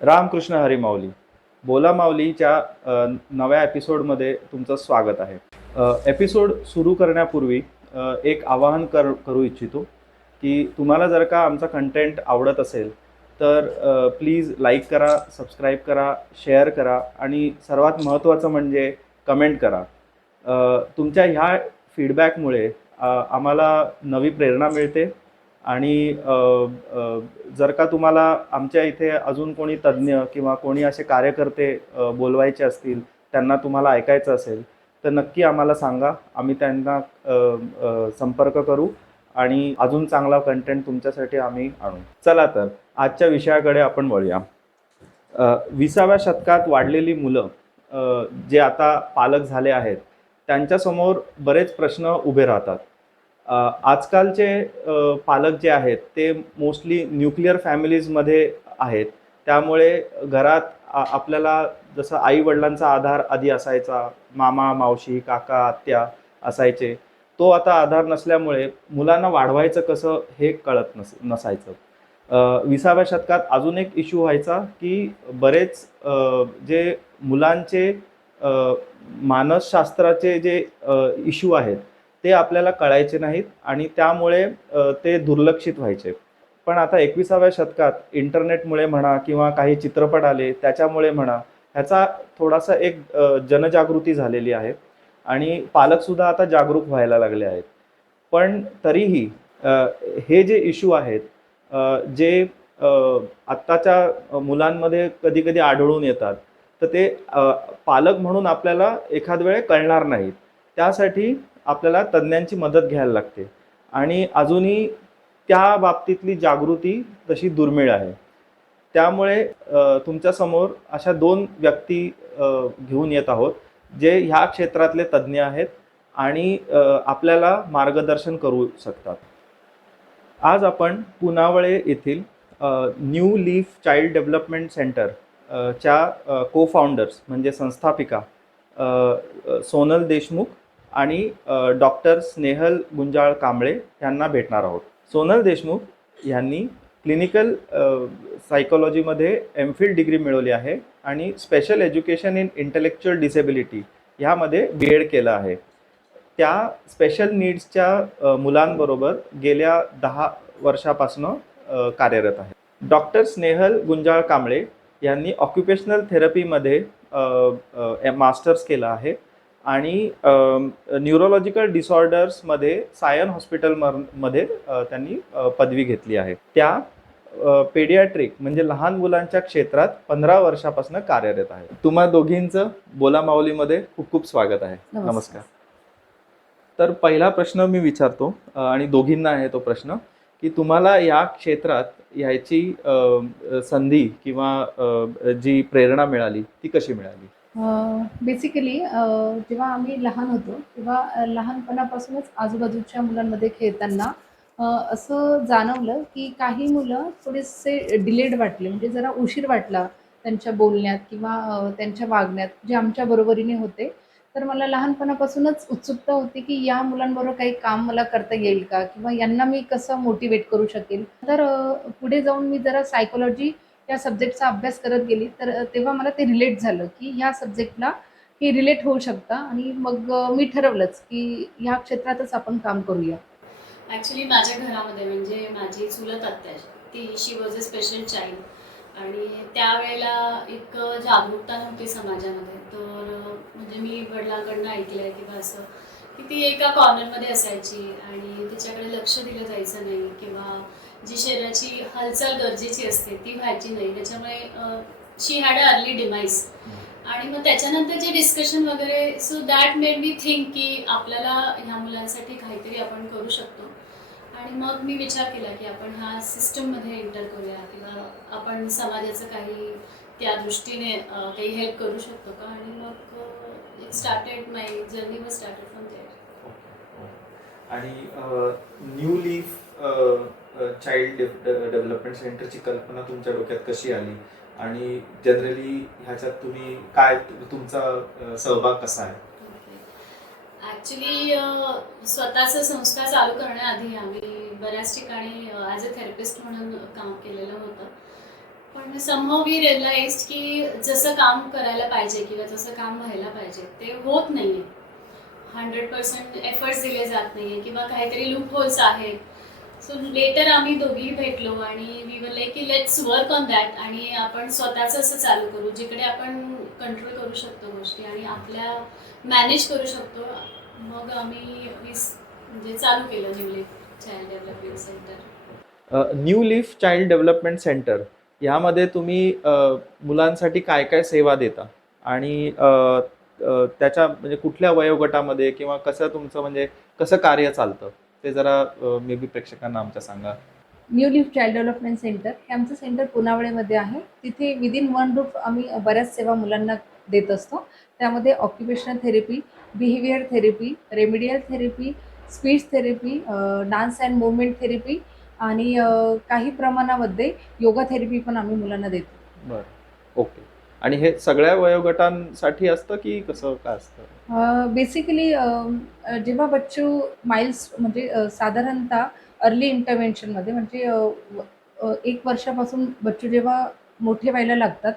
रामकृष्ण हरी माऊली. बोला माऊलीच्या नव्या एपिसोडमध्ये तुमचं स्वागत आहे. एपिसोड सुरू करण्यापूर्वी एक आवाहन करू इच्छितो की तुम्हाला जर का आमचा कंटेंट आवडत असेल तर प्लीज लाईक करा, सबस्क्राईब करा, शेअर करा आणि सर्वात महत्त्वाचं म्हणजे कमेंट करा. तुमच्या ह्या फीडबॅकमुळे आम्हाला नवी प्रेरणा मिळते आणि जर का तुम्हाला आमच्या इथे अजून कोणी तज्ज्ञ किंवा कोणी असे कार्यकर्ते बोलवायचे असतील, त्यांना तुम्हाला ऐकायचं असेल, तर नक्की आम्हाला सांगा. आम्ही त्यांना संपर्क करू आणि अजून चांगला कंटेंट तुमच्यासाठी आम्ही आणू. चला तर आजच्या विषयाकडे आपण वळूया. 20व्या शतकात वाढलेली मुलं जे आता पालक झाले आहेत, त्यांच्यासमोर बरेच प्रश्न उभे राहतात. आजकालचे पालक जे आहेत ते मोस्टली न्यूक्लिअर फॅमिलीजमध्ये आहेत. त्यामुळे घरात आपल्याला जसं आई-वडिलांचा आधार आधी असायचा, मामा, मावशी, काका, आत्या असायचे. तो आता आधार नसल्यामुळे मुलांना वाढवायचं कसं हे कळत नसायचं. 20व्या शतकात अजून एक इश्यू व्हायचा की बरेच जे मुलांचे अ, मानसशास्त्राचे जे इश्यू आहेत ते आपल्याला कळायचे नाहीत आणि त्यामुळे ते दुर्लक्षित व्हायचे. पण आता 21व्या शतकात इंटरनेटमुळे म्हणा किंवा काही चित्रपट आले त्याच्यामुळे म्हणा, ह्याचा थोडासा एक जनजागृती झालेली आहे आणि पालकसुद्धा आता जागरूक व्हायला लागले आहेत. पण तरीही अ, हे जे इश्यू आहेत जे आत्ताच्या मुलांमध्ये कधी-कधी आढळून येतात, तर ते पालक म्हणून आपल्याला एखाद वेळे कळणार नाहीत. त्यासाठी आपल्याला तज्ञांची मदत घ्यायला लागते आणि अजूनही त्या बाबतीतली जागृती तशी दुर्मिळ आहे. त्यामुळे तुमच्यासमोर अशा 2 व्यक्ती घेऊन येत आहोत, जे ह्या क्षेत्रातले तज्ञ आहेत आणि आपल्याला मार्गदर्शन करू शकतात. आज आपण पुनावळे येथील new Leaf Child development centre च्या को-फाउंडर्स म्हणजे संस्थापिका सोनल देशमुख आणि डॉक्टर स्नेहल गुंजाळ कांबळे यांना भेटणार आहोत. सोनल देशमुख यांनी क्लिनिकल सायकॉलॉजीमध्ये एम.फिल डिग्री मिळवली आहे आणि special education in intellectual disability ह्यामध्ये बी.एड केलं आहे. त्या स्पेशल नीड्सच्या मुलांबरोबर गेल्या 10 वर्षापासून कार्यरत आहे. डॉक्टर स्नेहल गुंजाळ कांबळे यांनी ऑक्युपेशनल थेरपीमध्ये मास्टर्स केलं आहे आणि न्यूरोलॉजिकल डिसऑर्डर्समध्ये सायन हॉस्पिटलमध्ये त्यांनी पदवी घेतली आहे. त्या पेडियाट्रिक म्हणजे लहान मुलांच्या क्षेत्रात 15 वर्षापासून कार्यरत आहे. तुम्हा दोघींचं बोला माऊलीमध्ये खूप खूप स्वागत आहे. नमस्कार. तर पहिला प्रश्न मी विचारतो आणि दोघींना आहे तो प्रश्न की तुम्हाला या क्षेत्रात यायची संधी किंवा जी प्रेरणा मिळाली ती कशी मिळाली? बेसिकली जेव्हा आम्ही लहान होतो तेव्हा लहानपणापासूनच आजूबाजूच्या मुलांमध्ये खेळताना असं जाणवलं की काही मुलं थोडेसे डिलेड वाटले, म्हणजे जरा उशीर वाटला त्यांच्या बोलण्यात किंवा त्यांच्या वागण्यात जे आमच्या बरोबरीने होते. तर मला लहानपणापासूनच उत्सुकता होती की या मुलांबरोबर काही काम मला करता येईल का, किंवा यांना मी कसं मोटिवेट करू शकेल. तर पुढे जाऊन मी जरा सायकोलॉजी या सब्जेक्टचा अभ्यास करत गेली, तर तेव्हा मला ते रिलेट झालं की ह्या सब्जेक्टला हे रिलेट होऊ शकतं आणि मग मी ठरवलंच की ह्या क्षेत्रातच आपण काम करूया. ॲक्च्युली माझ्या घरामध्ये म्हणजे माझी चुलत आत्या ती शी वॉज अ स्पेशल चाइल्ड आणि त्यावेळेला एक जागरूकता नव्हती समाजामध्ये. तर म्हणजे मी वडिलांकडनं ऐकलं आहे किंवा असं की ती एका कॉर्नरमध्ये असायची आणि तिच्याकडे लक्ष दिलं जायचं नाही किंवा जी शरीराची हालचाल गरजेची असते ती व्हायची नाही. त्याच्यामुळे शी हॅड अ अर्ली डिमाइज. आणि मग त्याच्यानंतर जे डिस्कशन वगैरे, so that made me think की आपल्याला ह्या मुलांसाठी काहीतरी आपण करू शकतो. आणि मग मी विचार केला की आपण ह्या सिस्टममध्ये एंटर करूया किंवा आपण समाजाचं काही त्या दृष्टीने काही हेल्प करू शकतो का. आणि मग it started my journey was started from there. आणि न्यू लीफ चाइल्ड डेव्हलपमेंट सेंटरची कल्पना तुमच्या डोक्यात कशी आली आणि जनरली ह्याच्यात तुम्ही काय तुमचा सहभाग कसा आहे? ॲक्च्युली स्वतःचं संस्था चालू करण्याआधी आम्ही बऱ्याच ठिकाणी ॲज अ थेरपिस्ट म्हणून काम केलेलं होतं. पण समहाऊ वी रिअलाइज की जसं काम करायला पाहिजे किंवा जसं काम व्हायला पाहिजे ते होत नाहीये. 100% एफर्ट्स दिले जात नाहीये किंवा काहीतरी लूप होल्स आहेत. सो लेटर आम्ही दोघी भेटलो आणि वी वर लाईक की लेट्स वर्क ऑन दॅट आणि आपण स्वतःचं असं चालू करू जिकडे आपण कंट्रोल करू शकतो गोष्टी आणि आपल्या मॅनेज करू शकतो. मग आम्ही म्हणजे चालू केलं newly child development centre. New Leaf Child development centre यामध्ये तुम्ही मुलांसाठी काय काय सेवा देता आणि त्याच्या म्हणजे कुठल्या वयोगटामध्ये किंवा कसं तुमचं म्हणजे कसं कार्य चालतं ते जरा मे बी प्रेक्षकांना आमच्या सांगा. New Leaf Child development centre हे आमचं सेंटर पुनावळेमध्ये आहे. तिथे विदिन वन रूफ आम्ही बऱ्याच सेवा मुलांना देत असतो. त्यामध्ये occupational therapy, behaviour therapy, remedial therapy, speech therapy, dance and movement therapy आणि काही प्रमाणामध्ये योगा थेरपी पण आम्ही मुलांना देतो. बरं, ओके. आणि हे सगळ्या वयोगटांसाठी असतं की कसं काय असतं? बेसिकली जेव्हा बच्चू माइल्स म्हणजे साधारणतः अर्ली इंटरव्हेन्शनमध्ये म्हणजे 1 वर्षापासून बच्चू जेव्हा मोठे व्हायला लागतात,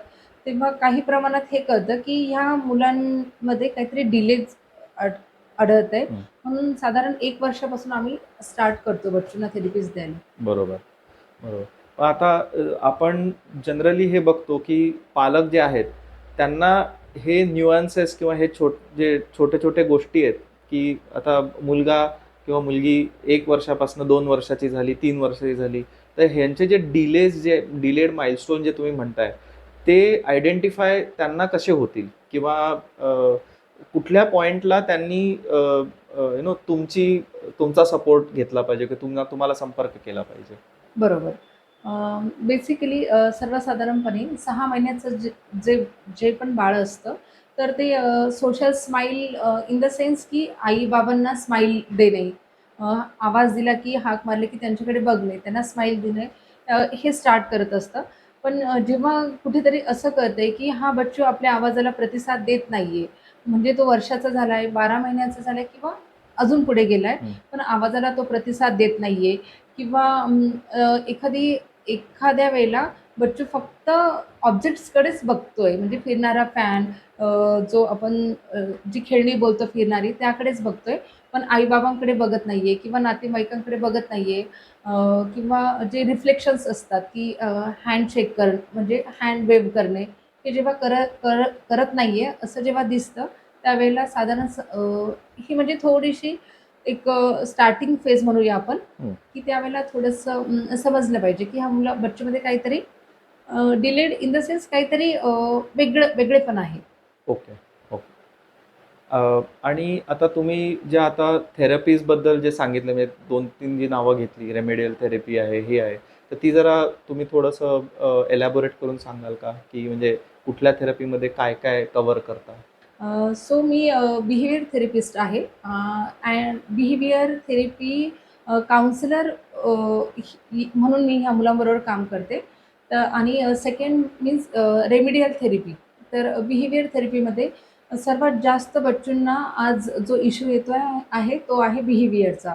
तेव्हा काही प्रमाणात हे कळतं की ह्या मुलांमध्ये काहीतरी डिलेज आढळतंय. हं. म्हणून साधारण 1 वर्षापासून आम्ही स्टार्ट करतो बच्चूंना थेरपीज द्यायला. बरोबर, बरोबर. पण आता आपण जनरली हे बघतो की पालक जे आहेत त्यांना हे न्यूअन्सेस किंवा हे जे छोटे-छोटे गोष्टी आहेत की आता मुलगा किंवा मुलगी 1 वर्षापासून 2 वर्षाची झाली, 3 वर्षाची झाली, तर ह्यांचे जे डिलेड माइलस्टोन जे तुम्ही म्हणताय, ते आयडेंटिफाय त्यांना कसे होतील? किंवा कुठल्या पॉइंटला त्यांनी तुमचा सपोर्ट घेतला पाहिजे की तुम्हाला संपर्क केला पाहिजे? बरोबर. बेसिकली सर्वसाधारणपणे 6 महिन्याचं जे जे पण बाळ असतं, तर ते social smile in the sense की आई-बाबांना स्माईल देणे, आवाज दिला की हाक मारली की त्यांच्याकडे बघणे, त्यांना स्माईल देणे, हे स्टार्ट करत असतं. पण जेव्हा कुठेतरी असं कळतंय की हा बच्चू आपल्या आवाजाला प्रतिसाद देत नाहीये, म्हणजे तो वर्षाचा झालाय, 12 महिन्याचा झालाय किंवा अजून पुढे गेलाय, हं. पण आवाजाला तो प्रतिसाद देत नाहीये किंवा एखाद्या वेळेला बच्चू फक्त ऑब्जेक्ट्सकडेच बघतोय. म्हणजे फिरणारा फॅन, जो आपण जी खेळणी बोलतो फिरणारी त्याकडेच बघतोय. पण आई-बाबांकडे बघत नाहीये किंवा नातेवाईकांकडे बघत नाहीये. किंवा जे रिफ्लेक्शन्स असतात की हँडशेक म्हणजे हँड वेव्ह करणे, हे जेव्हा करत नाहीये असं जेव्हा दिसतं, त्यावेळेला साधारण ही म्हणजे थोडीशी एक स्टार्टिंग फेज म्हणूया आपण, हं. की त्यावेळेला थोडंसं समजलं पाहिजे की ह्या बच्चूमध्ये काहीतरी डिलेड इन द सेन्स काहीतरी वेगळेपण आहे. Okay, okay. आणि आता तुम्ही ज्या आता थेरपीजबद्दल जे सांगितलं म्हणजे 2-3 जी नावं घेतली, रेमेडियल थेरपी आहे, ही आहे. तर ती जरा तुम्ही थोडंसं एलॅबोरेट करून सांगाल का? की म्हणजे कुठल्या थेरपीमध्ये काय-काय कव्हर करता? सो मी बिहेवियर थेरपिस्ट आहे. अँड बिहेवियर थेरपी काउन्सिलर म्हणून मी ह्या मुलांबरोबर काम करते. तर आणि सेकंड मीन्स रेमेडियल थेरपी. तर बिहेवियर थेरपीमध्ये सर्वात जास्त बच्चूंना आज जो इश्यू येतो आहे तो आहे बिहेवियरचा.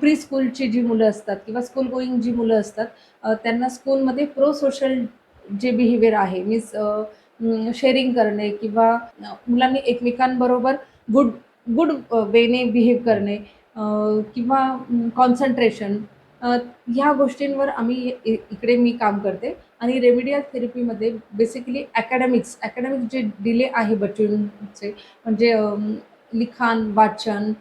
प्री स्कूलची जी मुलं असतात किंवा स्कूल गोईंग जी मुलं असतात, त्यांना स्कूलमध्ये प्रो सोशल जे बिहेवियर आहे मीन्स शेअरिंग करणे किंवा मुलांनी एकमेकांबरोबर गुड गुड वेने बिहेव करणे, किंवा कॉन्सन्ट्रेशन, ह्या गोष्टींवर आम्ही इकडे मी काम करते. आणि रेमेडियल थेरपीमध्ये बेसिकली ॲकॅडमिक्स जे डिले आहे बच्चूंचे म्हणजे लिखाण, वाचन,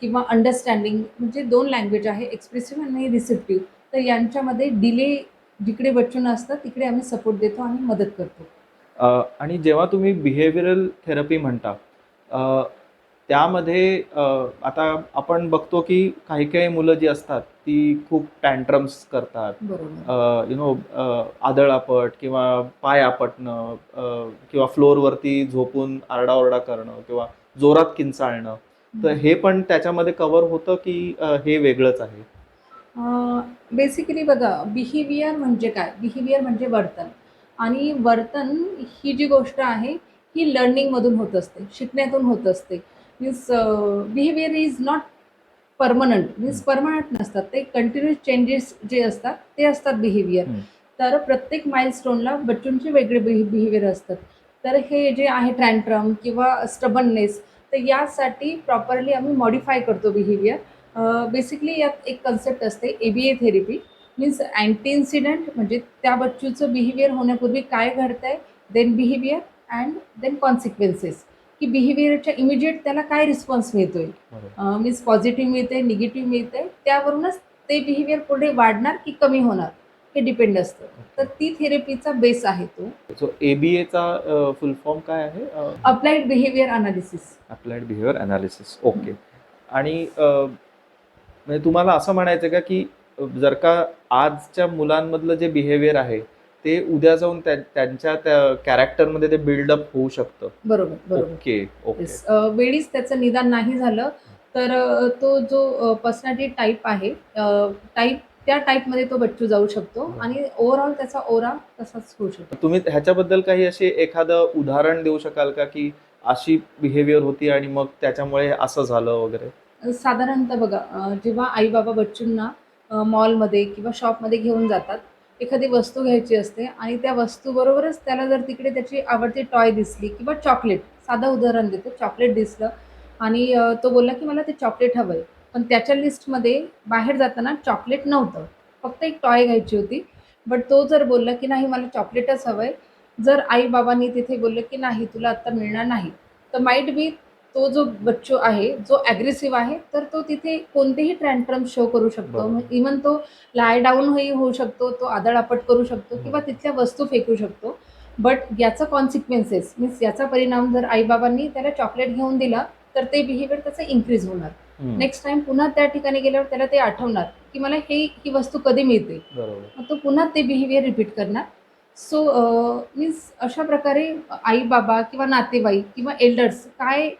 किंवा अंडरस्टँडिंग म्हणजे 2 लँग्वेज आहे एक्सप्रेसिव्ह आणि रिसेप्टिव्ह. तर यांच्यामध्ये डिले जिकडे बच्चूंना असतात तिकडे आम्ही सपोर्ट देतो आणि मदत करतो. आणि जेव्हा तुम्ही बिहेवियरल थेरपी म्हणता, अ, त्यामध्ये आता आपण बघतो की काही-काही मुलं जी असतात, ती खूप टँट्रम्स करतात. बरोबर. आदळआपट किंवा पाय आपटणं, किंवा फ्लोअरवरती झोपून आरडाओरडा करणं किंवा जोरात किंचाळणं. तर हे पण त्याच्यामध्ये कव्हर होतं की हे वेगळंच आहे? बेसिकली बघा, बिहेवियर म्हणजे काय? बिहेवियर म्हणजे वर्तन आणि वर्तन ही जी गोष्ट आहे, ही लर्निंगमधून होत असते, शिकण्यातून होत असते. Means behaviour is not permanent, हं. मीन्स परमनंट नसतात. ते कंटिन्यूअस चेंजेस जे असतात, ते असतात बिहेवियर. हं. तर प्रत्येक माइलस्टोनला बच्चूंचे वेगळे बिहेवियर असतात. तर हे जे आहे टँट्रम किंवा स्टबननेस, तर यासाठी प्रॉपरली आम्ही मॉडिफाय करतो बिहेवियर. बेसिकली यात एक कन्सेप्ट असते ABA थेरपी. मीन्स अँटी म्हणजे त्या बच्चूचं बिहेवियर होण्यापूर्वी काय घडतंय, then behaviour and then consequences, की बिहेवियरच्या इमिजिएट त्याला काय रिस्पॉन्स मिळतोय. बरोबर. मीन्स पॉझिटिव्ह मिळते, निगेटिव्ह मिळते, त्यावरूनच ते बिहेवियर पुढे वाढणार की कमी होणार हे डिपेंड असतं. तर ती थेरपीचा बेस आहे तो. सो ABAचा फुल फॉर्म काय आहे? Applied behaviour analysis. Applied behaviour analysis. Okay. आणि म्हणजे तुम्हाला असं म्हणायचं का की जर का आजच्या मुलांमधलं जे बिहेवियर आहे ते उद्या जाऊन त्यांच्या त्या कॅरेक्टरमध्ये ते बिल्डअप होऊ शकतं. बरोबर, बरोबर. Okay okay. येस. वेळीच त्याचं निदान नाही झालं तर तो जो पर्सनॅलिटी टाईप आहे, त्या टाईपमध्ये तो बच्चू जाऊ शकतो आणि ओव्हरऑल त्याचा ओरा तसाच होऊ शकतो. तुम्ही ह्याच्याबद्दल काही असे एखादं उदाहरण देऊ शकाल का की अशी बिहेवियर होती आणि मग त्याच्यामुळे असं झालं वगैरे? साधारणतः बघा, जेव्हा आई बाबा बच्चूंना मॉलमध्ये किंवा शॉपमध्ये घेऊन जातात, एखादी वस्तू घ्यायची असते आणि त्या वस्तूबरोबरच त्याला जर तिकडे त्याची आवडती टॉय दिसली किंवा चॉकलेट, साधं उदाहरण देते, चॉकलेट दिसलं आणि तो बोलला की मला ते चॉकलेट हवं आहे. पण त्याच्या लिस्टमध्ये बाहेर जाताना चॉकलेट नव्हतं, फक्त एक टॉय घ्यायची होती. बट तो जर बोलला की नाही मला चॉकलेटच हवं आहे, जर आई बाबांनी तिथे बोललं की नाही तुला आत्ता मिळणार नाही, तर माईट बी तो जो बच्चू आहे, जो ॲग्रेसिव्ह आहे, तर तो तिथे कोणतेही टँट्रम शो करू शकतो. बरोबर. इव्हन तो लाय डाऊनही होऊ शकतो, तो आदळआपट करू शकतो किंवा बरोबर. तिथल्या वस्तू फेकू शकतो. बट याचा कॉन्सिक्वेन्सेस मीन्स याचा परिणाम जर आई-बाबांनी त्याला चॉकलेट घेऊन दिला, तर ते बिहेवियर त्याचं इन्क्रीज होणार. नेक्स्ट टाईम पुन्हा त्या ठिकाणी गेल्यावर त्याला ते आठवणार, की मला ही वस्तू कधी मिळते. बरोबर. मग तो पुन्हा ते बिहेवियर रिपीट करणार. सो मीन्स अशा प्रकारे आई-बाबा किंवा नातेवाईक किंवा एल्डर्स काय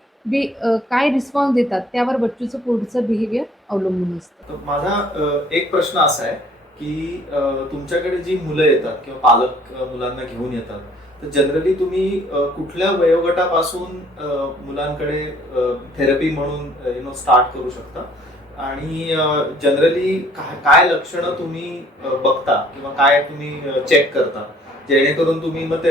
रिस्पॉन्स देतात त्यावर बच्चूचं पुढचं बिहेवियर अवलंबून असतं. तर माझा एक प्रश्न असा आहे की तुमच्याकडे जी मुलं येतात किंवा पालक मुलांना घेऊन येतात, तर जनरली तुम्ही कुठल्या वयोगटापासून मुलांकडे थेरपी म्हणून स्टार्ट करू शकता आणि जनरली काय लक्षणं तुम्ही बघता किंवा काय तुम्ही चेक करता जेणेकरून तुम्ही मग ते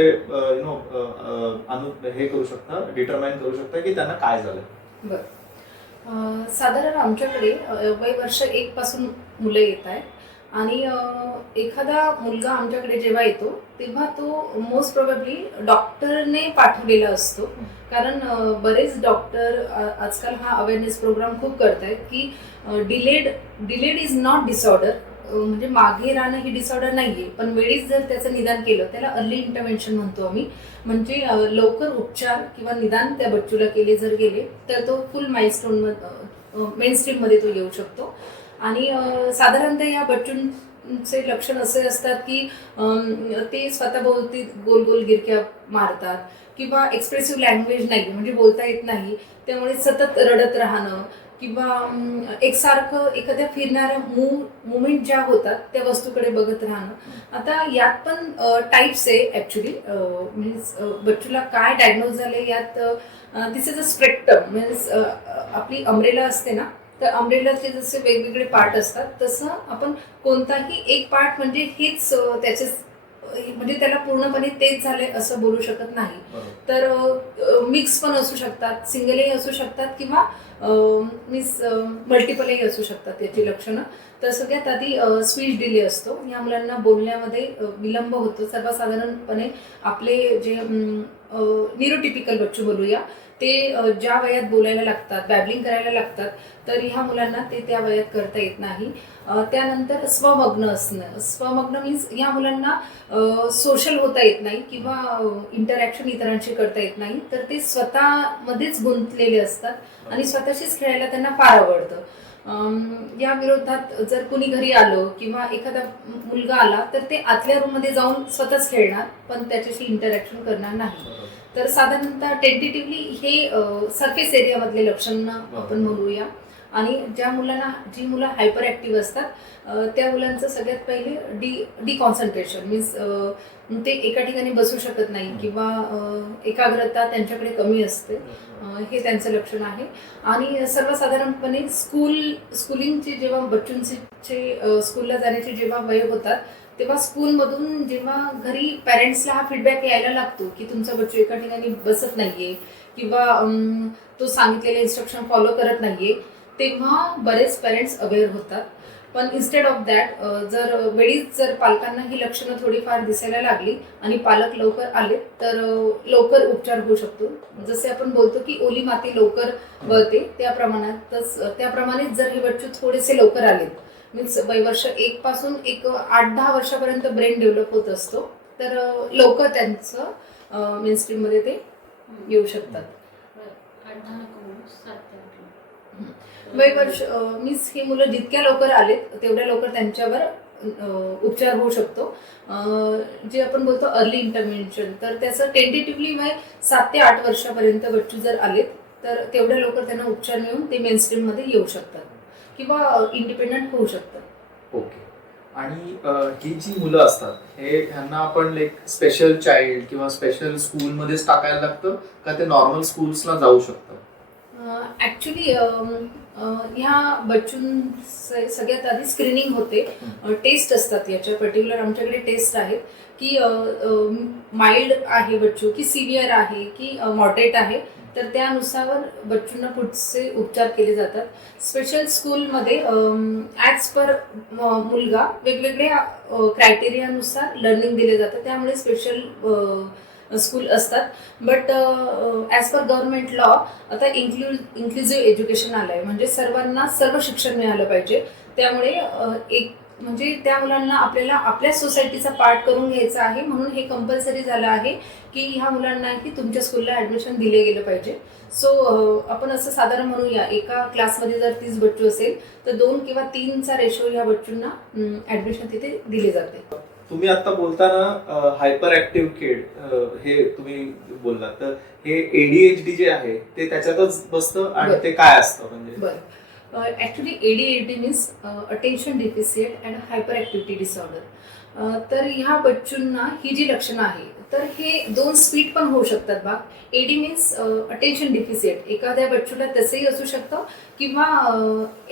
हे करू शकता, डिटरमाइन करू शकता की त्यांना काय झालं? बरं. साधारण आमच्याकडे वय वर्ष 1 पासून मुलं येत आहेत आणि एखादा मुलगा आमच्याकडे जेव्हा येतो तेव्हा तो मोस्ट प्रोबेबली डॉक्टरने पाठवलेला असतो. कारण बरेच डॉक्टर आजकाल हा अवेअरनेस प्रोग्राम खूप करत आहेत की डिलेड इज नॉट डिसऑर्डर, म्हणजे मागे राहणं ही डिसऑर्डर नाही आहे, पण वेळीच जर त्याचं निदान केलं त्याला अर्ली इंटरव्हेन्शन म्हणतो आम्ही. म्हणजे लवकर उपचार किंवा निदान त्या बच्चूला केले जर गेले तर तो फुल मेनस्ट्रीममध्ये तो येऊ शकतो. आणि साधारणतः या बच्चूंचे लक्षण असे असतात की ते स्वतःभोवती गोल गोल गिरक्या मारतात किंवा एक्सप्रेसिव्ह लँग्वेज नाही, म्हणजे बोलता येत नाही, त्यामुळे सतत रडत राहणं किंवा एकसारखं एखाद्या फिरणाऱ्या मुवमेंट ज्या होतात त्या वस्तूकडे बघत राहणं. आता यात पण टाईप्स आहे ॲक्च्युली. मीन्स बच्चूला काय डायग्नोज झाले यात दिस इज अ स्पेक्ट्रम. मीन्स आपली अम्ब्रेला असते ना, तर अम्ब्रेलाचे जसे वेगवेगळे पार्ट असतात तसं आपण कोणताही एक पार्ट म्हणजे हेच त्याचे म्हणजे त्याला पूर्णपणे तेच झाले असं बोलू शकत नाही. तर मिक्स पण असू शकतात, सिंगलही असू शकतात किंवा मीन्स मल्टिपलही असू शकतात याची लक्षणं. तर सगळ्यात आधी स्पीच डिले असतो. या मुलांना बोलण्यामध्ये विलंब होतो. सर्वसाधारणपणे आपले जे न्यूरोटिपिकल बच्चू बोलूया ते ज्या वयात बोलायला लागतात, बॅबलिंग करायला लागतात, तर ह्या मुलांना ते त्या वयात करता येत नाही. त्यानंतर स्वमग्न असणं. स्वमग्न मीन्स या मुलांना सोशल होता येत नाही किंवा इंटरॅक्शन इतरांशी करता येत नाही, तर ते स्वतःमध्येच गुंतलेले असतात आणि स्वतःशीच खेळायला त्यांना फार आवडतं. या विरोधात जर कुणी घरी आलं किंवा एखादा मुलगा आला तर ते आतल्या रूममध्ये जाऊन स्वतःच खेळणार, पण त्याच्याशी इंटरॅक्शन करणार नाही. तर साधारणतः टेंटेटिव्हली हे सरफेस एरियामधले लक्षण आपण म्हणूया. आणि जी मुलं हायपर ॲक्टिव्ह असतात त्या मुलांचं सगळ्यात पहिले डिकॉन्सन्ट्रेशन मीन्स ते एका ठिकाणी बसू शकत नाही किंवा एकाग्रता त्यांच्याकडे कमी असते, हे त्यांचं लक्षण आहे. आणि सर्वसाधारणपणे स्कूलिंगचे जेव्हा बच्चूंचे स्कूलला जाण्याचे जेव्हा वय होतात तेव्हा स्कूलमधून जेव्हा घरी पॅरेंट्सला हा फीडबॅक यायला लागतो की तुमचा बच्चू एका ठिकाणी बसत नाहीये किंवा तो सांगितलेले इन्स्ट्रक्शन फॉलो करत नाहीये, तेव्हा बरेच पॅरेंट्स अवेअर होतात. पण इन्स्टेड ऑफ दॅट जर पालकांना ही लक्षणं थोडीफार दिसायला लागली आणि पालक लवकर आले तर लवकर उपचार होऊ शकतो. जसे आपण बोलतो की ओली माती लवकर वळते, त्याप्रमाणेच जर हे बच्चू थोडेसे लवकर आले मीन्स वयवर्ष 1 पासून एक 8-10 वर्षापर्यंत ब्रेन डेव्हलप होत असतो, तर लवकर त्यांचं मेनस्ट्रीममध्ये ते येऊ शकतात. 8-10 नको म्हणू, 7 ते 8. वयवर्ष मीन्स ही मुलं जितक्या लवकर आलेत तेवढ्या लवकर त्यांच्यावर उपचार होऊ शकतो. जे आपण बोलतो अर्ली इंटरव्हेन्शन, तर त्याचं टेंटेटिव्हली वय 7 ते 8 वर्षापर्यंत बच्चू जर आलेत तर तेवढ्या लवकर त्यांना उपचार मिळून ते मेनस्ट्रीममध्ये येऊ शकतात किंवा इंडिपेंडंट होऊ शकतात. ओके. आणि ही जी मुलं असतात ह्यांना आपण लाईक स्पेशल चाइल्ड किंवा स्पेशल स्कूलमध्येच टाकायला लागतं का ते नॉर्मल स्कूल्सला जाऊ शकतं? ॲक्च्युली ह्या सगळ्यात आधी स्क्रीनिंग होते, टेस्ट असतात. याच्या पर्टिक्युलर आमच्याकडे टेस्ट आहेत की माइल्ड आहे बच्चू की सिव्हिअर आहे की मॉडरेट आहे, तर त्यानुसार बच्चूंना पुढचे उपचार केले जातात. स्पेशल स्कूलमध्ये ॲज पर मुलगा वेगवेगळ्या क्रायटेरियानुसार लर्निंग दिले जातं, त्यामुळे स्पेशल स्कूल असतात. But as per government law आता इन्क्लुझिव्ह एज्युकेशन आलं आहे, म्हणजे सर्वांना सर्व शिक्षण मिळालं पाहिजे. त्यामुळे म्हणजे त्या मुलांना आपल्याला आपल्या सोसायटीचा पार्ट करून घ्यायचा आहे, म्हणून हे कंपल्सरी झालं आहे की ह्या मुलांना की तुमच्या स्कूलला ॲडमिशन दिले गेलं पाहिजे. सो आपण असं साधारण म्हणूया, एका क्लासमध्ये जर 30 बच्चू असेल तर 2 किंवा 3चा रेशो ह्या बच्चूंना ॲडमिशन तिथे दिले जाते. तुम्ही आता बोलताना हायपर ॲक्टिव्ह किड हे तुम्ही बोललात, तर हे ADHD जे आहे ते त्याच्यातच बसतं आणि ते काय असतं म्हणजे? बरं, actually ADHD means attention deficit and hyperactivity disorder. तर ह्या बच्चूंना ही जी लक्षणं आहे तर हे 2 स्पीड पण होऊ शकतात. AD मीन्स अटेन्शन डिफिसिएट, एखाद्या बच्चूला तसंही असू शकतं, किंवा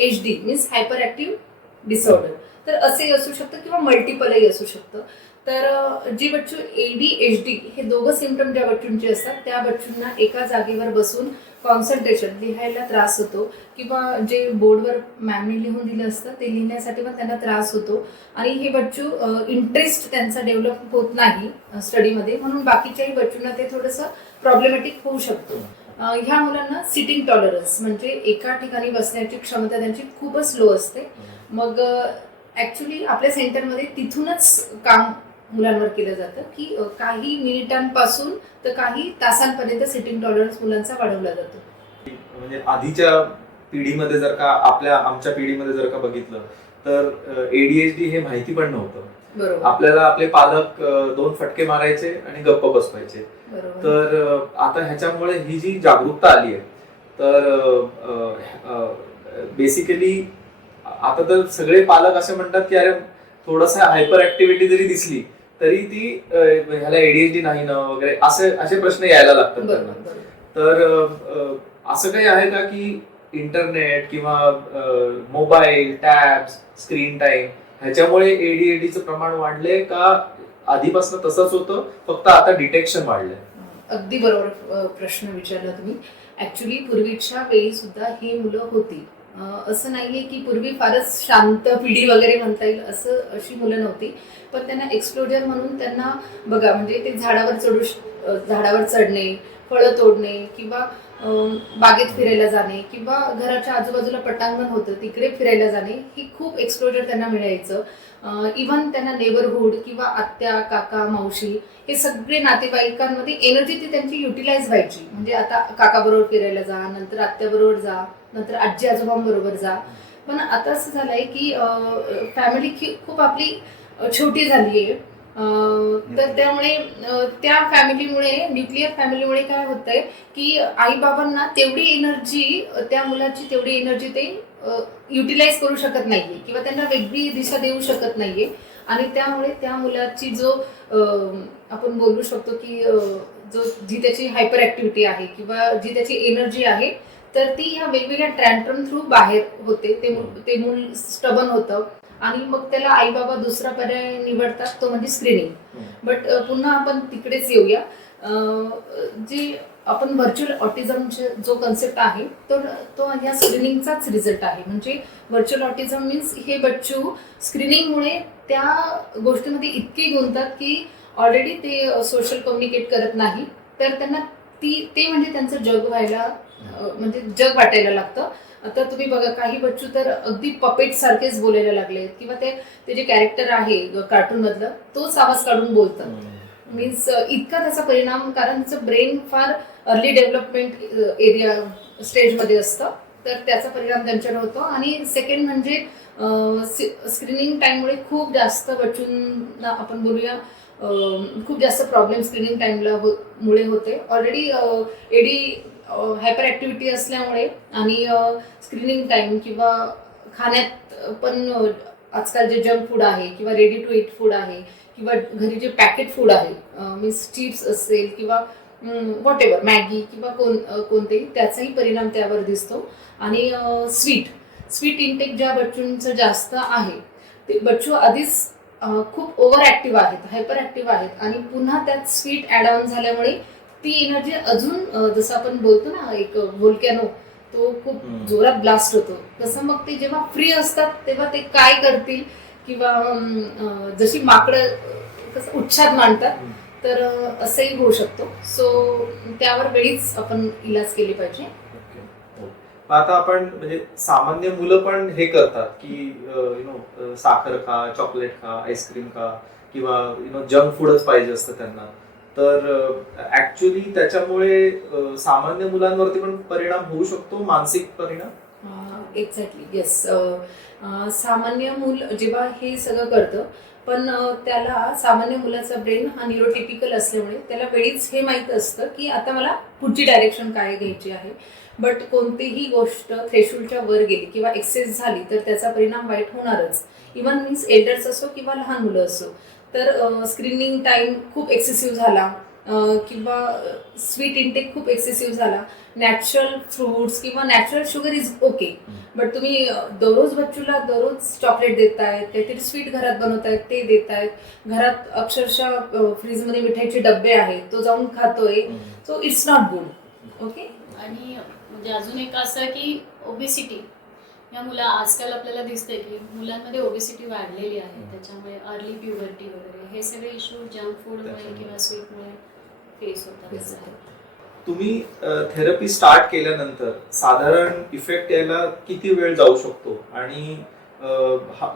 HD means hyper active disorder, तर असेही असू शकतं किंवा मल्टिपलही असू शकतं. तर जी बच्चू ADHD हे दोघं सिम्पटम ज्या बच्चूंचे असतात त्या बच्चूंना एका जागेवर बसून कॉन्सन्ट्रेशन लिहायला त्रास होतो, किंवा जे बोर्डवर मॅमने लिहून दिलं असतं ते लिहिण्यासाठी पण त्यांना त्रास होतो. आणि हे बच्चू इंटरेस्ट त्यांचा डेव्हलप होत नाही स्टडीमध्ये, म्हणून बाकीच्याही बच्चूंना ते थोडंसं प्रॉब्लेमॅटिक होऊ शकतो. ह्या मुलांना सिटिंग टॉलरन्स म्हणजे एका ठिकाणी बसण्याची क्षमता त्यांची खूपच लो असते. मग ॲक्च्युली आपल्या सेंटरमध्ये तिथूनच काम मुलांवर केलं जातं की काही मिनिटांपासून तर काही तासांपर्यंत सिटिंग टॉलरन्स मुलांचा वाढवला जातो. म्हणजे आधीच्या पिढीमध्ये जर का आमच्या पिढीमध्ये जर का बघितलं तर ADHD हे माहिती पण नव्हतं. बरोबर. आपल्याला आपले पालक 2 फटके मारायचे आणि गप्प बसवायचे. तर आता ह्याच्यामुळे ही जी जागरूकता आली आहे, तर बेसिकली आता तर सगळे पालक असे म्हणतात की अरे थोडासा हायपर ऍक्टिव्हिटी जरी दिसली तरी ती ह्याला ADHD नाही ना वगैरे असे प्रश्न यायला लागतात त्यांना. तर असं काही आहे का की इंटरनेट किंवा मोबाईल, टॅब्स, स्क्रीन टाइम ह्याच्यामुळे ADHDचं प्रमाण वाढलंय का आधीपासून तसंच होतं, फक्त आता डिटेक्शन वाढलंय? अगदी बरोबर प्रश्न विचारला तुम्ही. ऍक्च्युली पूर्वीच्या वेळी सुद्धा ही मुलं होती. असं नाहीये की पूर्वी फारच शांत पिढी वगैरे म्हणता येईल अशी मुलं नव्हती, पण त्यांना एक्सप्लोजर म्हणून त्यांना बघा, म्हणजे ते झाडावर चढणे, फळं तोडणे, किंवा बागेत फिरायला जाणे, किंवा घराच्या आजूबाजूला पटांगण होतं तिकडे फिरायला जाणे, ही खूप एक्सप्लोजर त्यांना मिळायचं. इव्हन त्यांना नेबरहूड किंवा आत्या, काका, मावशी हे सगळे नातेवाईकांमध्ये एनर्जी ती त्यांची युटिलाइज व्हायची. म्हणजे आता काकाबरोबर फिरायला जा, नंतर आत्याबरोबर जा, नंतर आजी आजोबांबरोबर जा. पण आता असं झालंय की फॅमिली खूप आपली छोटी झाली आहे, तर त्यामुळे त्या फॅमिलीमुळे, न्यूक्लिअर फॅमिलीमुळे काय होतंय की आई बाबांना तेवढी एनर्जी, त्या मुलाची तेवढी एनर्जी ते युटिलाइज करू शकत नाहीये किंवा त्यांना वेगळी दिशा देऊ शकत नाहीये आणि त्यामुळे त्या मुलाची जो आपण बोलू शकतो की जी त्याची हायपर ऍक्टिव्हिटी आहे किंवा जी त्याची एनर्जी आहे तर ती ह्या वेगवेगळ्या ट्रॅन्ट्रम थ्रू बाहेर होते. ते मूल स्टबन होतं आणि मग त्याला आई बाबा दुसरा पर्याय निवडतात तो म्हणजे स्क्रीनिंग. बट पुन्हा आपण तिकडेच येऊया. जे आपण व्हर्च्युअल ऑटिझमचे जो कन्सेप्ट आहे तो या स्क्रीनिंगचाच रिझल्ट आहे. म्हणजे व्हर्च्युअल ऑटिझम मीन्स हे बच्चू स्क्रीनिंगमुळे त्या गोष्टीमध्ये इतके गुंततात की ऑलरेडी ते सोशल कम्युनिकेट करत नाही तर त्यांना ते म्हणजे त्यांचं जग व्हायला म्हणजे जग वाटायला लागतं. आता तुम्ही बघा काही बच्चू तर अगदी पपेट सारखेच बोलायला लागले किंवा ते जे कॅरेक्टर आहे कार्टून मधलं तोच आवाज काढून बोलतात. मीन्स इतका त्याचा परिणाम कारण त्याचं ब्रेन फार अर्ली डेव्हलपमेंट एरिया स्टेजमध्ये असतं तर त्याचा परिणाम त्यांच्यावर होतो. आणि सेकंड म्हणजे स्क्रीनिंग टाईममुळे खूप जास्त बच्चूंना आपण बोलूया खूप जास्त प्रॉब्लेम स्क्रीनिंग टाईमला मुळे होते. ऑलरेडी एडी हायपर ॲक्टिव्हिटी असल्यामुळे आणि स्क्रीनिंग टाईम किंवा खाण्यात पण आजकाल जे जंक फूड आहे किंवा रेडी टू ईट फूड आहे किंवा घरी जे पॅकेट फूड आहे मीन्स चिप्स असेल किंवा व्हॉट मॅगी किंवा कोणतेही त्याचाही परिणाम त्यावर दिसतो. आणि स्वीट इंटेक ज्या बच्चूंचं जास्त आहे ते बच्चू आधीच खूप ओव्हर ॲक्टिव्ह आहेत, हायपर ॲक्टिव्ह आहेत आणि पुन्हा त्यात स्वीट ॲड ऑन झाल्यामुळे ती एनर्जी अजून जसं आपण बोलतो ना एक व्होल्कॅनो तो खूप जोरात ब्लास्ट होतो तसं मग ते जेव्हा फ्री असतात तेव्हा ते काय करतील किंवा जशी माकडं कसं उच्छाद मांडतात तर असंही होऊ शकतो. सो त्यावर वेळीच आपण इलाज केली पाहिजे. आता आपण म्हणजे सामान्य मुलं पण हे करतात की साखर खा, चॉकलेट खा, आईस्क्रीम खा किंवा जंक फूडच पाहिजे असतं त्यांना. तर ऍक्च्युली त्याच्यामुळे सामान्य मुलांवरती पण परिणाम होऊ शकतो, मानसिक परिणाम. Exactly yes. सामान्य मूल जेव्हा हे सगळं करतं पण त्याला सामान्य मुलाचा ब्रेन हा न्यूरोटिपिकल असल्यामुळे त्याला वेळीच हे माहीत असतं की आता मला पुढची डायरेक्शन काय घ्यायची आहे. बट कोणतीही गोष्ट थ्रेशोल्डच्या वर गेली किंवा एक्सेस झाली तर त्याचा परिणाम वाईट होणारच. इव्हन मीन्स एल्डर्स असो किंवा लहान मुलं असो. तर स्क्रीनिंग टाईम खूप एक्सेसिव्ह झाला किंवा स्वीट इंटेक खूप एक्सेसिव्ह झाला. नॅचरल फ्रुट्स किंवा natural sugar is okay but तुम्ही दररोज बच्चूला दररोज चॉकलेट देतायत, काहीतरी स्वीट घरात बनवतायत ते देतायत, घरात अक्षरशः फ्रीजमध्ये मिठाईचे डबे आहेत तो जाऊन खातोय. So it's not good. Okay. आणि म्हणजे अजून एक असं की ओबेसिटी या मुला आजकाल आपल्याला दिसतंय की मुलांमध्ये ओबेसिटी वाढलेली आहे. त्याच्यामुळे अर्ली प्युबर्टी वगैरे हे सगळे इश्यू जंक फूडमुळे किंवा स्वीटमुळे फेस होतात. तुम्ही थेरपी स्टार्ट केल्यानंतर साधारण इफेक्ट यायला किती वेळ जाऊ शकतो आणि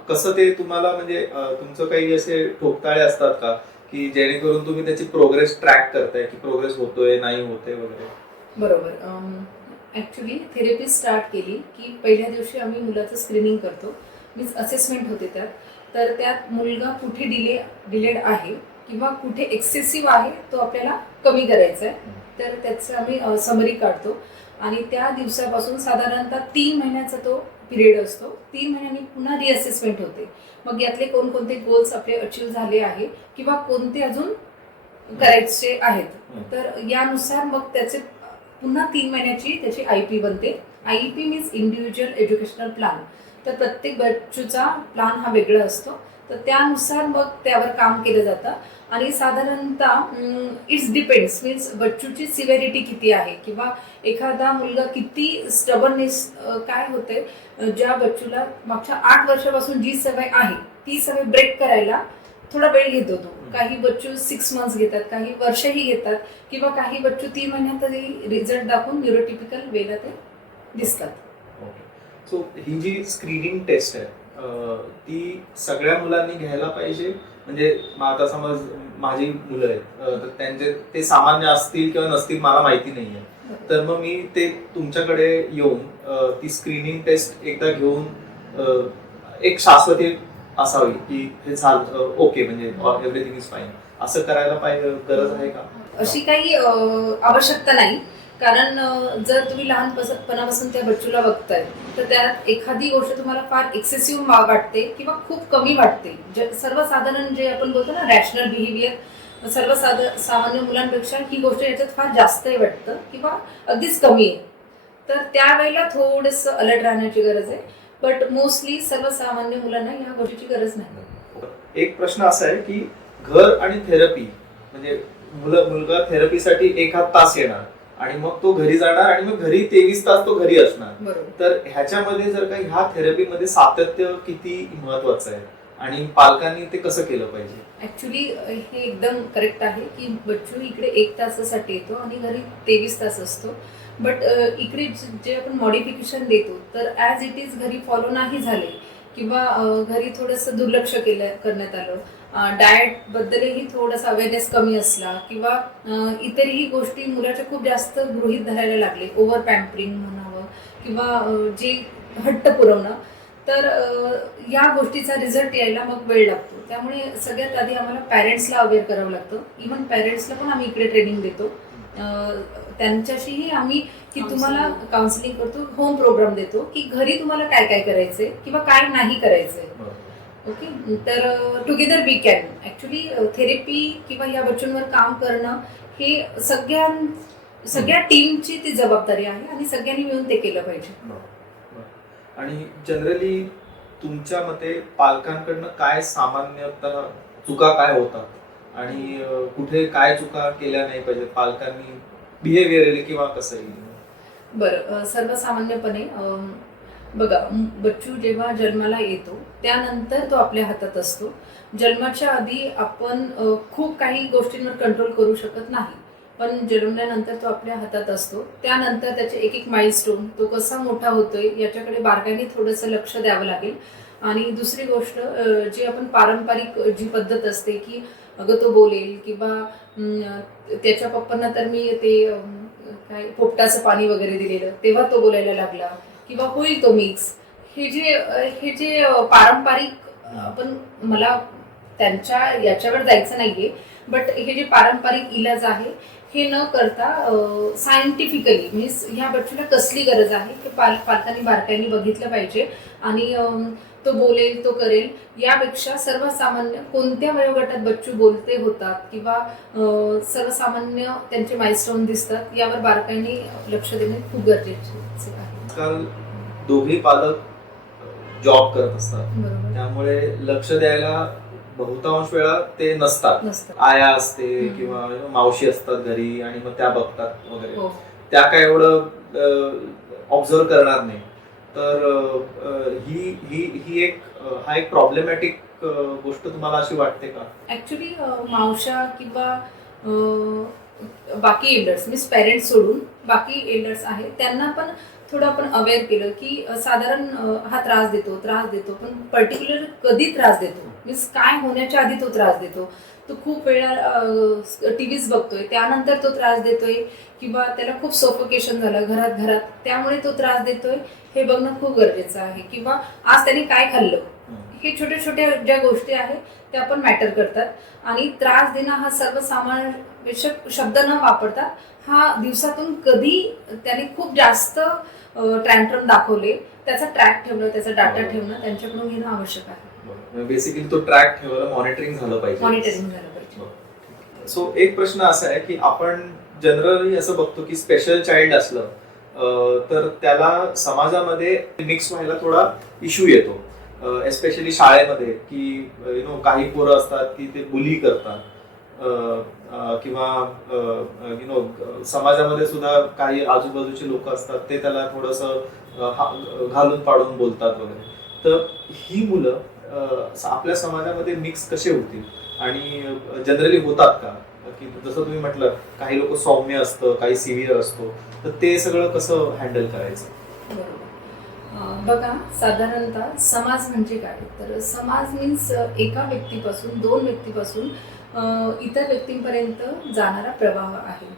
कसं ते तुम्हाला म्हणजे तुमचं काही असे ठोकताळे असतात का की जेणेकरून तुम्ही त्याची प्रोग्रेस ट्रॅक करताय की प्रोग्रेस होतोय नाही होतोय वगैरे. बरोबर. ॲक्च्युली थेरपी स्टार्ट केली की पहिल्या दिवशी आम्ही मुलाचं स्क्रीनिंग करतो. मीन्स असेसमेंट होते त्यात. तर त्यात मुलगा कुठे डिलेड आहे किंवा कुठे एक्सेसिव्ह आहे तो आपल्याला कमी करायचा आहे. तर त्याचं आम्ही समरी काढतो आणि त्या दिवसापासून साधारणतः 3 महिन्याचा तो पिरियड असतो. 3 महिन्यांनी पुन्हा रिअसेसमेंट होते. मग यातले कोणकोणते गोल्स आपले अचीव झाले आहे किंवा कोणते अजून करायचे आहेत. तर यानुसार मग त्याचे पुन्हा 3 महिन्याची त्याची IEP बनते. IEP means individual educational plan. तर प्रत्येक बच्चूचा प्लॅन हा वेगळा असतो. तर त्यानुसार मग त्यावर काम केलं जातं आणि साधारणतः इट्स डिपेंड्स मीन्स बच्चूची सिव्हिरिटी किती आहे किंवा एखादा मुलगा किती स्टबननेस काय होते. ज्या बच्चूला मागच्या 8 वर्षापासून जी सवय आहे ती सवय ब्रेक करायला थोडा वेळ घेतो तो. काही बच्चू 6 मंथ्स घेतात, काही वर्षही घेतात किंवा काही बच्चू 3 महिन्यातही रिझल्ट दाखवून न्यूरोटिपिकल वेला ते दिसतात. सो ही जी स्क्रीनिंग टेस्ट आहे ती सगळ्या मुलांनी घ्यायला पाहिजे. म्हणजे आता समज माझी मुलं आहेत तर त्यांचे ते सामान्य असतील किंवा नसतील मला माहिती नाहीये. तर मग मी ते तुमच्याकडे येऊन ती स्क्रीनिंग टेस्ट एकदा घेऊन एक शाश्वती असावी की हे झालं ओके म्हणजे एव्हरीथिंग इज फाईन असं करायला पाहिजे, गरज आहे का? अशी काही आवश्यकता नाही. कारण जर तुम्ही लहानपणापासून त्या बच्चूला बघताय तर त्यात एखादी गोष्ट तुम्हाला फार एक्सेसिव्ह वाटते किंवा खूप कमी वाटते. सर्वसाधारण जे आपण बोलतो ना रॅशनल बिहेवियर सामान्य मुलांपेक्षा ही गोष्ट याच्यात फार जास्तही वाटतं किंवा अगदीच कमी आहे. तर त्यावेळेला थोडंसं अलर्ट राहण्याची गरज आहे. बट मोस्टली सर्वसामान्य मुलांना ह्या गोष्टीची गरज नाही. एक प्रश्न असा आहे की घर आणि थेरपी म्हणजे मुलगा थेरपीसाठी 1 तास येणार आणि मग तो घरी जाणार आणि मग घरी 23 तास तो घरी असणार. बरोबर. तर ह्याच्यामध्ये जर का ह्या थेरपीमध्ये सातत्य किती महत्वाचं आहे आणि पालकांनी ते कसं केलं पाहिजे? ऍक्च्युली हे एकदम करेक्ट आहे की बच्चू इकडे 1 तासासाठी येतो आणि घरी 23 तास असतो. बट इकडे जे आपण मॉडिफिकेशन देतो तर ॲज इट इज घरी फॉलो नाही झाले किंवा घरी थोडंसं दुर्लक्ष करण्यात आलं, डाएटबद्दलही थोडासा अवेअरनेस कमी असला किंवा इतरही गोष्टी मुलाच्या खूप जास्त गृहीत धरायला लागले, ओव्हर पॅम्परिंग म्हणावं किंवा जे हट्ट पुरवणं, तर या गोष्टीचा रिझल्ट यायला मग वेळ लागतो. त्यामुळे सगळ्यात आधी आम्हाला पॅरेंट्सला अवेअर करावं लागतं. इव्हन पॅरेंट्सला पण आम्ही इकडे ट्रेनिंग देतो. त्यांच्याशीही आम्ही की तुम्हाला काउन्सिलिंग करतो, होम प्रोग्राम देतो की घरी तुम्हाला काय काय करायचंय किंवा काय नाही करायचंय. ओके, तर together we can. Actually therapy किंवा या बच्चूंवर काम करणं हे सगळ्या टीमची ती जबाबदारी आहे आणि सगळ्यांनी मिळून ते केलं पाहिजे. आणि जनरली तुमच्या मते पालकांकडनं काय सामान्यतः चुका काय होतात आणि कुठे काय चुका केल्या नाही पाहिजेत पालकांनी बिहेवियरली किंवा कसंही? बरं, सर्वसामान्यपणे बघा, बच्चू जेव्हा जन्माला येतो त्यानंतर तो आपल्या हातात असतो. जन्माच्या आधी आपण खूप काही गोष्टींवर कंट्रोल करू शकत नाही, पण जन्मल्यानंतर तो आपल्या हातात असतो. त्यानंतर त्याचे एक एक माइलस्टोन, तो कसा मोठा होतोय याच्याकडे बारकाईने थोडंसं लक्ष द्यावं लागेल. आणि दुसरी गोष्ट, जी आपण पारंपरिक जी पद्धत असते की अगं तो बोलेल किंवा त्याच्या पप्पांना तर मी ते काय पोपटाचं पाणी वगैरे दिलेलं तेव्हा तो बोलायला लागला किंवा होईल तो मिक्स, हे जे पारंपरिक आपण, मला त्यांच्या याच्यावर जायचं नाहीये, बट हे जे पारंपरिक इलाज आहे हे न करता सायंटिफिकली मीन्स ह्या बच्चूला कसली गरज आहे हे पालकांनी बारकाईने बघितलं पाहिजे. आणि तो बोलेल, तो करेल, यापेक्षा सर्वसामान्य कोणत्या वयोगटात बच्चू बोलते होतात किंवा सर्वसामान्य त्यांचे माइलस्टोन दिसतात यावर बारकाईने लक्ष देणे खूप गरजेचे आहे. आजकाल दोघे पालक जॉब करत असतात, बरोबर. त्यामुळे लक्ष द्यायला बहुतांश वेळा ते नसतात. आया असते किंवा मावशी असतात घरी आणि मग त्या बघतात वगैरे. हो. त्या काय एवढं ऑब्झर्व करणार नाही. तर ही हा एक प्रॉब्लेमॅटिक गोष्ट तुम्हाला अशी वाटते का? ऍक्च्युली मावशा किंवा बाकी एल्डर्स मीन्स पेरेंट्स सोडून बाकी एल्डर्स आहेत त्यांना पण थोडं आपण अवेअर केलं की साधारण हा त्रास देतो पण पर्टिक्युलर कधी त्रास देतो मीन्स काय होण्याच्या आधी तो त्रास देतो. तो खूप वेळा टीव्हीज बघतोय त्यानंतर तो त्रास देतोय किंवा त्याला खूप सफोकेशन झालं घरात त्यामुळे तो त्रास देतोय हे बघणं खूप गरजेचं आहे. किंवा आज त्याने काय खाल्लं, हे छोट्या ज्या गोष्टी आहेत त्या पण मॅटर करतात. आणि त्रास देणं हा सर्वसामान्य शब्द न वापरता हा दिवसातून कधी त्याने खूप जास्त ट्रॅन्ट्रम दाखवले त्याचा ट्रॅक ठेवणं, त्याचा डाटा ठेवणं त्यांच्याकडून घेणं आवश्यक आहे. बेसिकली तो ट्रॅक ठेवणं, मॉनिटरिंग झालं पाहिजे. सो एक प्रश्न असा आहे की आपण जनरली असं बघतो की स्पेशल चाइल्ड असलं तर त्याला समाजामध्ये मिक्स व्हायला थोडा इश्यू येतो, एस्पेशली शाळेमध्ये की काही पोरं असतात की ते बुली करतात किंवा समाजामध्ये सुद्धा काही आजूबाजूचे लोक असतात ते त्याला थोडंसं घालून पाडून बोलतात वगैरे. तर ही मुलं आपल्या समाजामध्ये मिक्स कसे होतील आणि जनरली होतात का? की जसं तुम्ही म्हटलं काही लोक सौम्य असतं, काही सिव्हिअर असतो, तर ते सगळं कसं हँडल करायचं? बरोबर. बघा, साधारणतः समाज म्हणजे काय, तर समाज मीन्स एका व्यक्तीपासून 2 व्यक्तीपासून इतर व्यक्तींपर्यंत जाणारा प्रवाह आहे.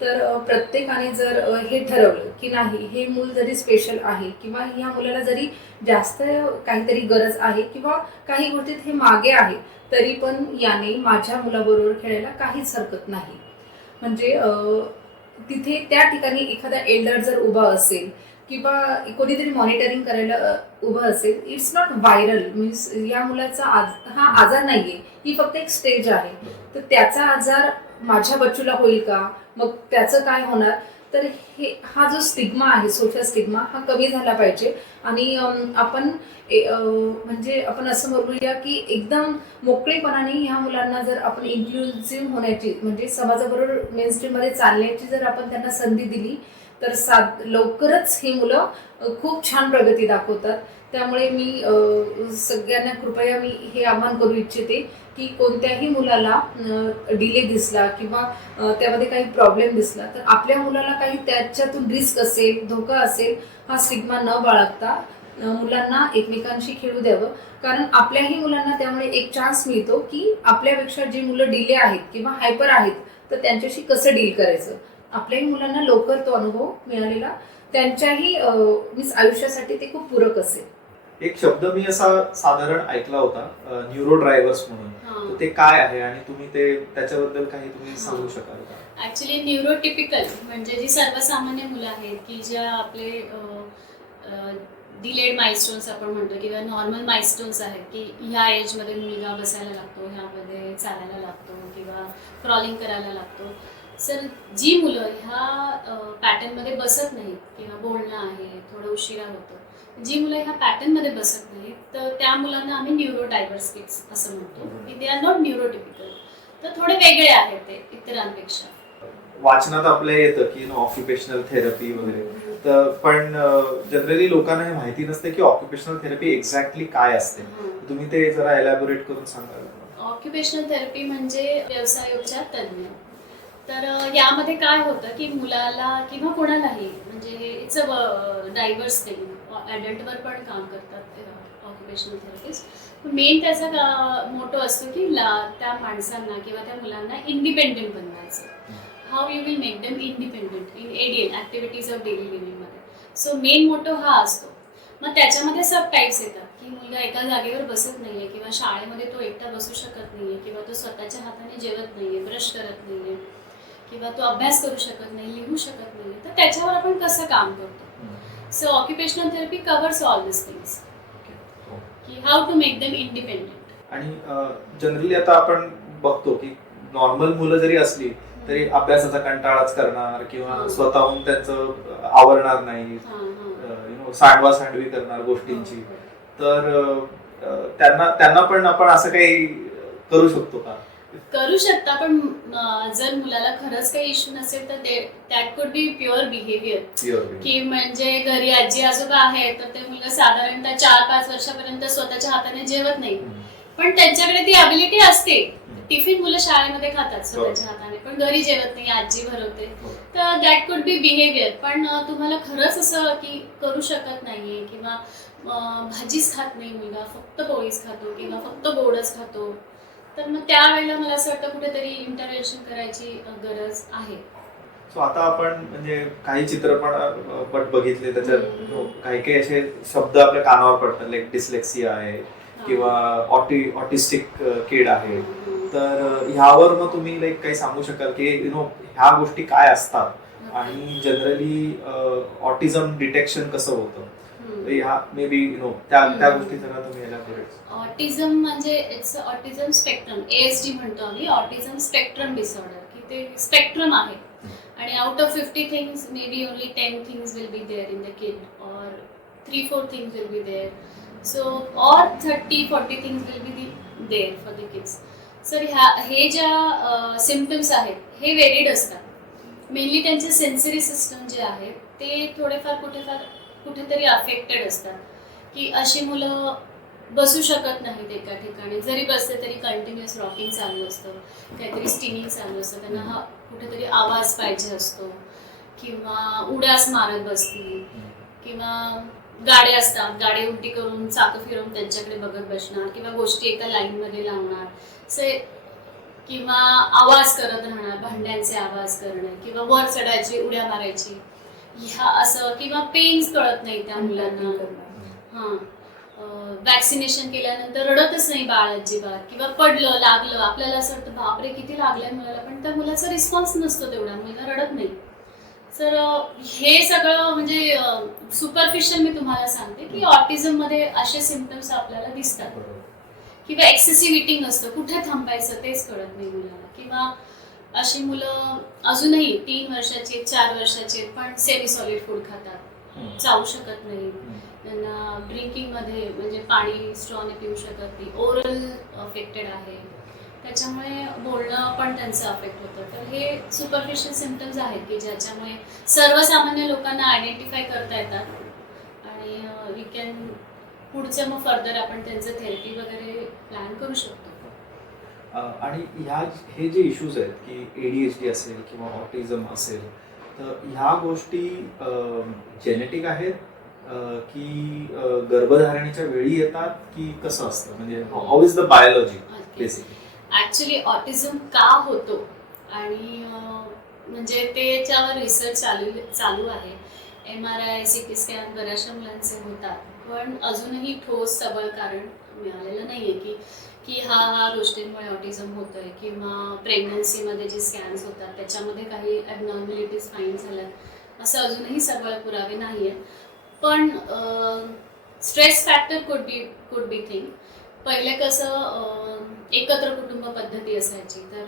तर प्रत्येकाने जर हे ठरवलं की नाही हे मूल जरी स्पेशल आहे किंवा ह्या मुलाला जरी जास्त काहीतरी गरज आहे किंवा काही गोष्टीत हे मागे आहे तरी पण याने माझ्या मुलाबरोबर खेळायला काहीच हरकत नाही. म्हणजे तिथे त्या ठिकाणी एखादा एल्डर जर उभा असेल किंवा कोणीतरी मॉनिटरिंग करायला उभं असेल, इट्स नॉट व्हायरल. मीन्स या मुलाचा हा आजार नाहीये, ही फक्त एक स्टेज आहे. तर त्याचा आजार माझ्या बच्चूला होईल का, मग त्याचं काय होणार. तर हा जो स्टिग्मा आहे, सोशल स्टिग्मा, हा कमी झाला पाहिजे. आणि आपण म्हणजे आपण असं बोलूया की एकदम मोकळेपणाने ह्या मुलांना जर आपण इन्क्लुझिव्ह होण्याची, म्हणजे समाजाबरोबर मेनस्ट्रीममध्ये चालण्याची जर आपण त्यांना संधी दिली तर लवकरच ही मुलं खूप छान प्रगती दाखवतात. त्यामुळे मी सगळ्यांना कृपया मी हे आवाहन करू इच्छिते की कोणत्याही मुलाला डिले दिसला किंवा त्यामध्ये काही प्रॉब्लेम दिसला तर आपल्या मुलाला काही त्याच्यातून रिस्क असेल, धोका असेल, हा स्टिग्मा न बाळगता मुलांना एकमेकांशी खेळू द्यावं. कारण आपल्याही मुलांना त्यामुळे एक चान्स मिळतो की आपल्यापेक्षा जी मुलं डिले आहेत किंवा हायपर आहेत तर त्यांच्याशी कसं डील करायचं. आपल्याही मुलांना लवकर तो अनुभव मिळालेला त्यांच्याही मीन्स आयुष्यासाठी ते खूप पूरक असेल. एक शब्द मी असा साधारण ऐकला होता, न्यूरो ड्रायव्हर्स म्हणून. तर ते काय आहे आणि तुम्ही त्याच्याबद्दल काही तुम्ही सांगू शकाल का? ऍक्च्युली न्यूरोटिपिकल म्हणजे जी सर्वसामान्य मुलं आहेत की ज्या आपले डिलेड माइलस्टोन्स आपण म्हणतो किंवा नॉर्मल माइलस्टोन्स आहेत की ह्या एजमध्ये मुलगा बसायला लागतो, ह्यामध्ये चालायला लागतो किंवा क्रॉलिंग करायला लागतो. सर जी मुलं ह्या पॅटर्नमध्ये बसत नाहीत किंवा बोलणं आहे थोडं उशिरा होतं, जी मुलं ह्या पॅटर्नमध्ये बसत नाहीत तर त्या मुलांना आम्ही न्यूरो डायव्हर्स किड्स असं म्हणतो की दे आर नॉट न्यूरोटिपिकल. तर थोडे वेगळे आहेत ते इतरांपेक्षा. वाचनात आपल्या येतं की ऑक्युपेशनल थेरपी वगैरे, तर पण जनरली लोकांना हे माहिती नसते की ऑक्युपेशनल थेरपी एक्झॅक्टली काय असते. तुम्ही ते जरा एलॅबोरेट करून सांगाल? ऑक्युपेशनल थेरपी म्हणजे व्यवसायोपचार तज्ज्ञ. तर यामध्ये काय होतं की मुलाला किंवा कोणालाही म्हणजे इट्स अ डायव्हर्स थिंग, ॲडल्टवर पण काम करतात ऑक्युपेशनल थेरपिस्ट. मेन त्याचा मोटो असतो की त्या माणसांना किंवा त्या मुलांना इंडिपेंडेंट बनवायचं. How you will make them independent in ADL activities of daily लिव्हिंगमध्ये. सो मेन मोटो हा असतो. मग त्याच्यामध्ये सब टाईप्स येतात की मुलगा एका जागेवर बसत नाहीये किंवा शाळेमध्ये तो एकटा बसू शकत नाहीये किंवा तो स्वतःच्या हाताने जेवत नाहीये, ब्रश करत नाहीये किंवा तो अभ्यास करू शकत नाही, लिहू शकत नाही. तर त्याच्यावर आपण कसं काम करतो. So occupational therapy covers all this things की how to make them independent. आणि जनरली आता आपण बघतो की नॉर्मल मुलं जरी असली तरी अभ्यासाचा कंटाळाच करणार किंवा स्वतःहून त्यांचं आवरणार नाही, सांडवा सांडवी करणार गोष्टींची. तर त्यांना पण आपण असं काही करू शकतो का? करू शकता, पण जर मुलाला खरंच काही इश्यू नसेल तर that could be pure behaviour. की म्हणजे घरी आजी आजोबा आहेत तर ते मुलगा साधारणतः 4-5 वर्षापर्यंत स्वतःच्या हाताने जेवत नाही, पण त्यांच्याकडे ती अबिलिटी असते. टिफिन मुलं शाळेमध्ये खातात स्वतःच्या हाताने, पण घरी जेवत नाही, आजी भरवते. तर दॅट कुड बी बिहेवियर. पण तुम्हाला खरंच असं की करू शकत नाहीये किंवा भाजीच खात नाही मुलगा, फक्त पोळीच खातो किंवा फक्त गोडच खातो, तर मग त्यावेळेला मला असं वाटतं कुठेतरी इंटरव्हेन्शन करायची गरज आहे. सो आता आपण म्हणजे काही चित्रपट बघितले, त्याच्यात काही असे शब्द आपल्या कानावर पडतात, लाईक डिस्लेक्सिया आहे किंवा ऑटिस्टिक किड आहे. तर ह्यावर मग तुम्ही लाईक काही सांगू शकाल की ह्या गोष्टी काय असतात आणि जनरली ऑटिझम डिटेक्शन कसं होतं? ह्या मे बी त्या गोष्टी जरा तुम्ही एलॅबोरेट. ऑटिझम म्हणजे इट्स ऑटिझम स्पेक्ट्रम, ASD म्हणतो आम्ही, ऑटिझम स्पेक्ट्रम डिसऑर्डर, की ते स्पेक्ट्रम आहे आणि out of 50 things may be only 10 things will be there in the kid और 3-4 things will be there. So और 30-40 things will be there for the kids. Sir हे ज्या सिम्पटम्स आहेत हे वेरिड असतात. मेनली त्यांचे सेन्सरी सिस्टम जे आहे ते थोडेफार कुठेतरी अफेक्टेड असतात. की अशी मुलं बसू शकत नाहीत एका ठिकाणी, जरी बसते तरी कंटिन्युअस रॉकिंग चालू असतं, काहीतरी स्टिनिंग चालू असतं, त्यांना हा कुठेतरी आवाज पाहिजे असतो किंवा उड्यास मारत बसतील किंवा गाड्या असतात, गाडी उलटी करून चाकं फिरवून त्यांच्याकडे बघत बसणार किंवा गोष्टी एका लाईनमध्ये लावणार किंवा आवाज करत राहणार, भांड्यांचे आवाज करणे किंवा वर चढायची, उड्या मारायची, ह्या असं किंवा पेन्स कळत नाही त्या मुलांना. हां, वॅक्सिनेशन केल्यानंतर रडतच नाही बाळ अजिबात किंवा पडलं लागलं आपल्याला असं वाटतं बापरे किती लागलंय मुलाला, पण त्या मुलाचा रिस्पॉन्स नसतो तेवढा, मुलगा रडत नाही. तर हे सगळं म्हणजे सुपरफिशियल मी तुम्हाला सांगते की ऑटिझम मध्ये असे सिम्पटम्स आपल्याला दिसतात बरोबर. किंवा एक्सेसिव्ह इटिंग असतं, कुठे थांबायचं तेच कळत नाही मुलाला. किंवा अशी मुलं अजूनही 3 वर्षाची 4 वर्षाची पण सेमी सॉलिड फूड खातात, चावू शकत नाही. त्यांना ड्रिंकिंगमध्ये म्हणजे पाणी स्ट्रॉने पिऊ शकत नाही, ओरल अफेक्टेड आहे, त्याच्यामुळे बोलणं पण त्यांचं अफेक्ट होतं. तर हे सुपरफिशियल सिम्पटम्स आहेत की ज्याच्यामुळे सर्वसामान्य लोकांना आयडेंटिफाय करता येतात आणि वी कॅन पुढचं मग फर्दर आपण त्यांचं थेरपी वगैरे प्लॅन करू शकतो. आणि हे जे इश्यूज आहेत की ADHD असेल किंवा ऑटिझम असेल, तर ह्या गोष्टी जेनेटिक आहेत की गर्भधारणेच्या वेळी येतात की कसं असतं, म्हणजे how is the biology basically? Actually autism का होतो आणि म्हणजे त्याच्यावर रिसर्च चालू आहे. MRI CT स्कॅन बऱ्याचशा मुलांचे होतात, पण अजूनही ठोस सबळ कारण मिळालेलं नाहीये की की हा गोष्टींमुळे ऑटिझम होतोय किंवा प्रेग्नन्सीमध्ये जे स्कॅन्स होतात त्याच्यामध्ये काही ॲबनॉर्मॅलिटीज फाईंड झाल्यात असं अजूनही सबळ पुरावे नाही आहेत. पण stress factor could be thing. पहिले कसं एकत्र कुटुंब पद्धती असायची, तर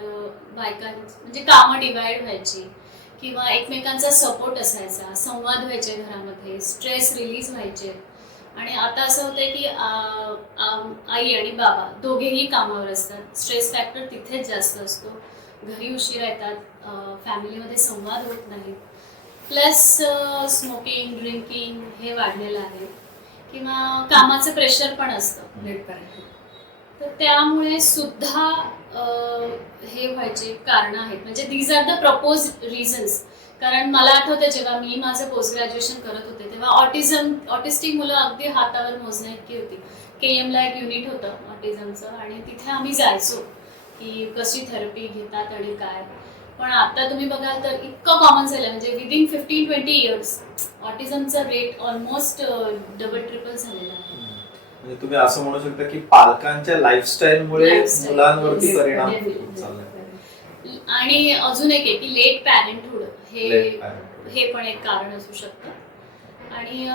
बायकांची म्हणजे कामं डिवाइड व्हायची किंवा एकमेकांचा सपोर्ट असायचा, संवाद व्हायचे घरामध्ये, स्ट्रेस रिलीज व्हायचे. आणि आता असं होतंय की आई आणि बाबा दोघेही कामावर असतात, स्ट्रेस फॅक्टर तिथेच जास्त असतो, घरी उशिरा येतात, फॅमिलीमध्ये संवाद होत नाही, प्लस स्मोकिंग ड्रिंकिंग हे वाढलेलं आहे किंवा कामाचं प्रेशर पण असतं लेटपर्यंत. तर त्यामुळे सुद्धा हे व्हायचे कारणं आहेत. म्हणजे these are the propose reasons. कारण मला आठवतं जेव्हा मी माझं पोस्ट ग्रॅज्युएशन करत होते तेव्हा ऑटिस्टिक मुलं अगदी हातावर मोजण्या इतकी होती. KM ला एक युनिट होतं ऑटिझमचं आणि तिथे आम्ही जायचो की कशी थेरपी घेतात आणि काय. पण आता तुम्ही बघाल तर इतकं कॉमन झालं, म्हणजे विदिन 15-20 इयर्स ऑटिझमचा रेट ऑलमोस्ट डबल ट्रिपल झालेला आहे. म्हणजे तुम्ही असं म्हणू शकता की पालकांच्या लाईफस्टाईलमुळे मुलांवरती Yes, परिणाम definitely. होत चाललाय. आणि अजून एक आहे की लेट पॅरेंटहूड Late parenthood. हे पण एक कारण असू शकतं. आणि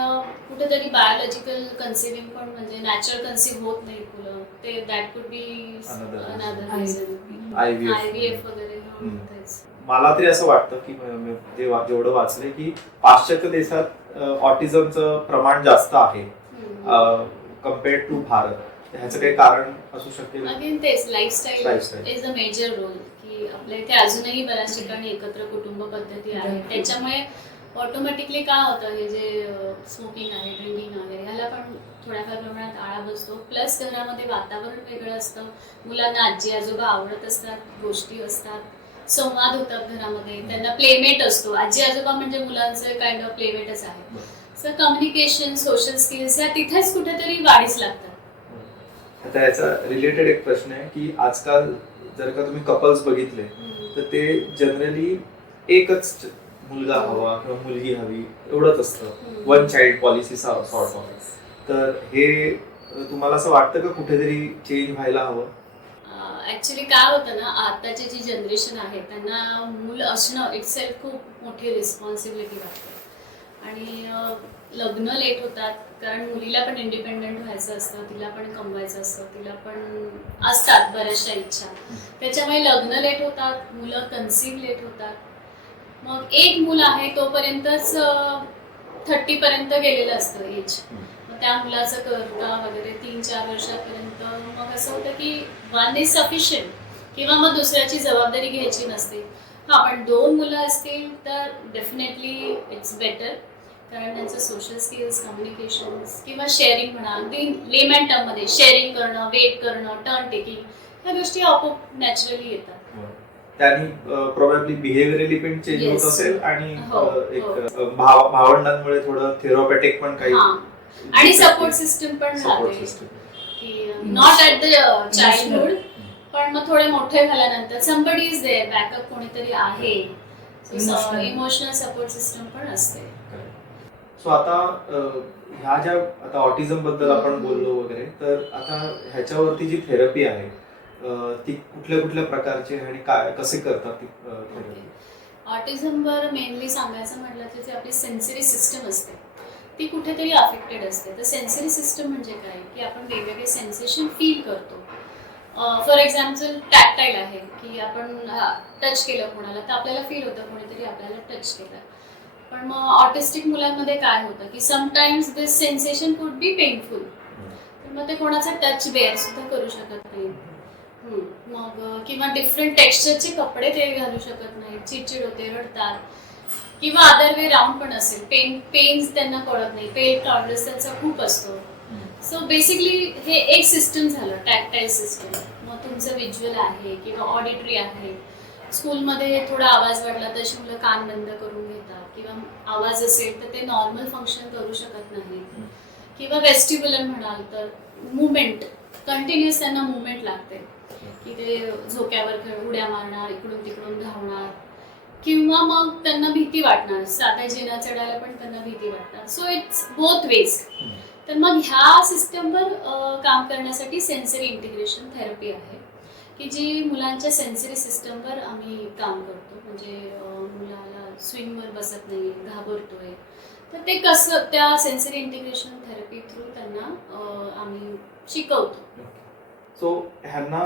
कुठेतरी बायोलॉजिकल कन्सिव्हिंग पण म्हणजे नॅचरल कन्सिव्ह होत नाही मुलं, ते that could be another reason. IVF वगैरे होतेच. मला तरी असं वाटतं की जेवढं वाचलंय की पाश्चात्य देशात ऑटिझमचं प्रमाण जास्त आहे कम्पेअर्ड टू भारत. ह्याचं काही कारण असू शकेल? अगेन तेच lifestyle Lifestyle. Is the major role. की आपल्या इथे अजूनही बऱ्याच ठिकाणी एकत्र कुटुंब पद्धती आहे, त्याच्यामुळे ऑटोमॅटिकली काय होतं, हे जे स्मोकिंग आहे ड्रिंकिंग आहे ह्याला पण थोड्याफार प्रमाणात आळा बसतो. प्लस घरामध्ये वातावरण वेगळं असतं, मुलांना आजी आजोबा आवडत असतात, गोष्टी असतात, संवाद होतात घरामध्ये, त्यांना प्लेमेट असतो. आजी आजोबा म्हणजे मुलांचं काइंड ऑफ प्लेमेटच आहे. सो कम्युनिकेशन सोशल स्किल्स या तिथेच कुठेतरी वाढीस लागतात. आता याचा रिलेटेड एक प्रश्न आहे की आजकाल जर का तुम्ही कपल्स बघितले तर ते जनरली एकच मुलगा हवा किंवा मुलगी हवी एवढंच असतं, one child policy sort of. तर हे तुम्हाला असं वाटतं का कुठेतरी चेंज व्हायला हवं? ऍक्च्युली काय होतं ना, आताची जी जनरेशन आहे त्यांना मूल असणं इटसेल्फ खूप मोठी रिस्पॉन्सिबिलिटी वाटते. आणि लग्न लेट होतात कारण मुलीला पण इंडिपेंडेंट व्हायचं असतं, तिला पण कमवायचं असतं, तिला पण असतात बऱ्याचशा इच्छा, त्याच्यामुळे लग्न लेट होतात, मुलं कन्सीव्ह लेट होतात. मग एक मूल आहे तोपर्यंतच 30 पर्यंत गेलेलं असतं एज. मग त्या मुलाचं करता वगैरे 3-4 वर्षापर्यंत मग असं होतं की वन इज सफिशियंट किंवा मग दुसऱ्याची जबाबदारी घ्यायची नसते. हा, पण 2 मुलं असतील तर डेफिनेटली इट्स बेटर, कारण त्यांचं सोशल स्किल्स, कम्युनिकेशन्स किंवा शेअरिंग म्हणा, अगदी लेमॅन टर्ममध्ये शेअरिंग करणं, वेट करणं, टर्न टेकिंग, ह्या गोष्टी आपोआप नॅचरली येतात. त्यांनी प्रोबॅबली बिहेवियरली पण चेंज होत असेल आणि एक भावंडांमुळे थोडं थेरोपॅटिक पण काही आणि सपोर्ट सिस्टम पण राहते की नॉट ॲट द चाइल्डहुड, पण मग थोडे मोठे झाल्यानंतर समबडी इज देअर, बॅकअप कोणीतरी आहे, इमोशनल सपोर्ट सिस्टम पण असते. सो आता ह्या ज्या आता ऑटिझम बद्दल आपण बोललो वगैरे, तर आता ह्याच्यावरती जी थेरपी आहे ती कुठल्या कुठल्या प्रकारची आणि काय कसे करतात ती थेरपी? ऑटिझमवर मेनली सांगायचं म्हटलं तर जी आपली सेन्सरी सिस्टम असते ती कुठेतरी अफेक्टेड असते. तर सेन्सरी सिस्टम म्हणजे काय की आपण वेगवेगळे सेन्सेशन फील करतो. फॉर एक्झाम्पल टॅक्टाईल आहे की आपण टच केलं कोणाला तर आपल्याला फील होतं कोणीतरी आपल्याला टच केलं. पण मग ऑटिस्टिक मुलांमध्ये काय होतं की sometimes this sensation could be painful. तर मग ते कोणाचा टच बेअर सुद्धा करू शकत नाही. मग किंवा डिफरंट टेक्स्चरचे कपडे ते घालू शकत नाही, चिडचिड होते, रडतात. किंवा अदर वे राऊंड पण असेल, पेन्स त्यांना कळत नाही, पेन टॉलरन्स त्यांचा खूप असतो. सो बेसिकली हे एक सिस्टम झालं टॅक्टाईल सिस्टम. मग तुमचं व्हिज्युअल आहे किंवा ऑडिटरी आहे. स्कूलमध्ये थोडा आवाज वाढला तशी मुलं कान बंद करून घेतात किंवा आवाज असेल तर ते नॉर्मल फंक्शन करू शकत नाहीत. किंवा वेस्टिब्युलर म्हणाल तर मुवमेंट, कंटिन्युअस त्यांना मुवमेंट लागते की ते झोक्यावर उड्या मारणार, इकडून तिकडून धावणार किंवा मग त्यांना भीती वाटणार, साध्या जिना चढायला पण त्यांना भीती वाटणार. So it's both ways. तर मग ह्या सिस्टमवर काम करण्यासाठी सेन्सरी इंटिग्रेशन थेरपी आहे की जी मुलांच्या सेन्सरी सिस्टमवर आम्ही काम करतो. म्हणजे मुलाला स्विंगवर बसत नाही, घाबरतोय, तर ते कसं त्या सेन्सरी इंटिग्रेशन थेरपी थ्रू त्यांना आम्ही शिकवतो. सो ह्यांना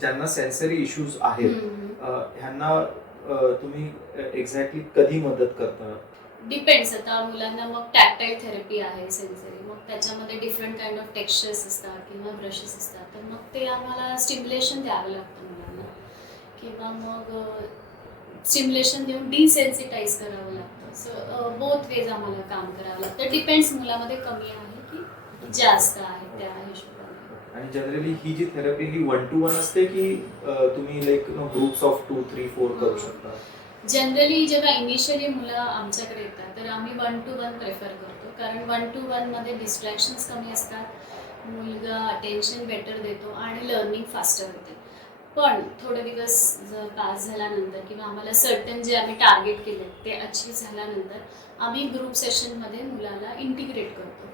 ज्यांना सेन्सरी इश्यूज आहेत ह्यांना तुम्ही एक्झॅक्टली कधी मदत करता? डिपेंड्स. आता मुलांना मग टॅक्टाईल थेरपी आहे सेन्सरी, मग त्याच्यामध्ये डिफरंट काइंड ऑफ टेक्स्चर्स असतात किंवा ब्रशेस असतात. तर मग ते आम्हाला स्टिम्युलेशन द्यावं लागतं मुलांना किंवा मग स्टिम्युलेशन देऊन डिसेन्सिटाईज करावं लागतं. सो बोथ वेज आम्हाला काम करावं लागतं. डिपेंड्स मुलामध्ये कमी आहे की जास्त आहे त्या हिशोबाने. आणि जनरली ही जी थेरपी ही 1 to 1 असते की तुम्ही ग्रुप्स ऑफ 2, 3, 4 करू शकता? जनरली जेव्हा इनिशियली मुलं आमच्याकडे येतात तर आम्ही 1 to 1 प्रेफर करतो. कारण 1 to 1 मध्ये डिस्ट्रॅक्शन्स कमी असतात, मुलगा अटेन्शन बेटर देतो आणि लर्निंग फास्टर होते. पण थोडे दिवस जर पास झाल्यानंतर किंवा आम्हाला सर्टन जे आम्ही टार्गेट केले ते अचीव झाल्यानंतर आम्ही ग्रुप सेशनमध्ये मुलाला इंटिग्रेट करतो.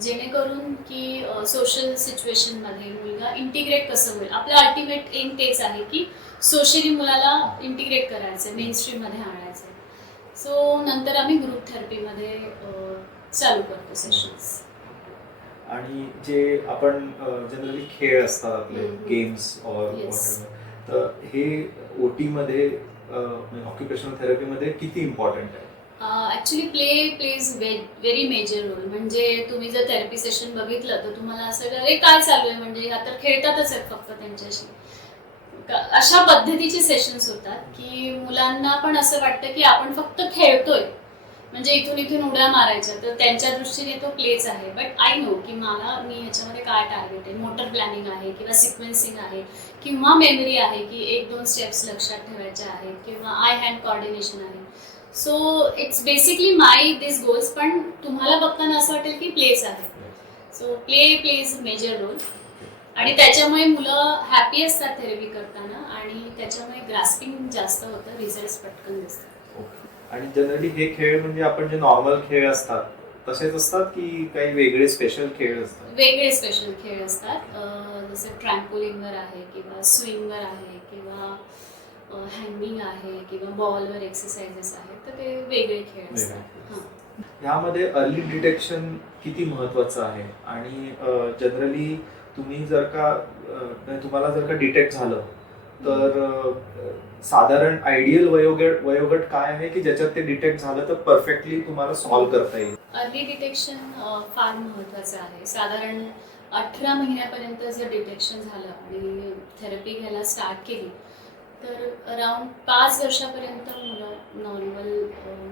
जेणेकरून की सोशल सिच्युएशनमध्ये मुलगा इंटिग्रेट कसं होईल. आपलं अल्टिमेट एम तेच आहे की सोशली मुलाला इंटिग्रेट करायचं, मेन स्ट्रीममध्ये आणायचं. सो नंतर आम्ही ग्रुप थेरपीमध्ये चालू करतो सेशन्स. आणि जे आपण जनरली खेळ असतात आपले गेम्स और Yes. तर हे ओटी मध्ये ऑक्युपेशनल थेरपीमध्ये किती इम्पॉर्टंट आहे? Actually plays very major role. म्हणजे तुम्ही जर थेरपी सेशन बघितलं तर तुम्हाला असं अरे काय चालू आहे, म्हणजे ह्या तर खेळतातच आहेत फक्त त्यांच्याशी. अशा पद्धतीचे सेशन्स होतात की मुलांना पण असं वाटतं की आपण फक्त खेळतोय, म्हणजे इथून उड्या मारायच्या, तर त्यांच्या दृष्टीने तो प्लेच आहे. बट आय नो की मी ह्याच्यामध्ये काय टार्गेट आहे, मोटर प्लॅनिंग आहे किंवा सिक्वेन्सिंग आहे किंवा मेमरी आहे की 1-2 स्टेप्स लक्षात ठेवायच्या आहेत किंवा आय हँड कॉर्डिनेशन आहे. So it's basically my this goals. पण तुम्हाला बघताना असं वाटेल की प्लेच आहे. सो प्लेज मेजर रोल आणि त्याच्यामुळे मुलं हॅपी असतात थेरपी करताना आणि त्याच्यामुळे ग्रास्पिंग जास्त होतं, रिझल्ट्स पटकन दिसतात. आणि जनरली हे खेळ म्हणजे आपण जे नॉर्मल खेळ असतात तसेच असतात की काही वेगळे स्पेशल खेळ असतात? वेगळे स्पेशल खेळ असतात. जसं ट्रॅम्पोलिनवर आहे किंवा स्विंगवर आहे किंवा हँगिंग आहे किंवा बॉलवर एक्सरसाइजेस आहेत, तर ते वेगळे खेळ असतात. हां. ह्यामध्ये अर्ली डिटेक्शन किती महत्वाचं आहे? आणि जनरली तुम्ही जर का तुम्हाला जर का डिटेक्ट झालं तर साधारण आयडियल वयोगट काय आहे की ज्याच्यात ते डिटेक्ट झालं तर परफेक्टली तुम्हाला सॉल्व्ह करता येईल? अर्ली डिटेक्शन फार महत्त्वाचं आहे. साधारण 18 महिन्यापर्यंत जर डिटेक्शन झालं आणि थेरपी घ्यायला स्टार्ट केली तर अराउंड 5 वर्षापर्यंत मुलं नॉर्मल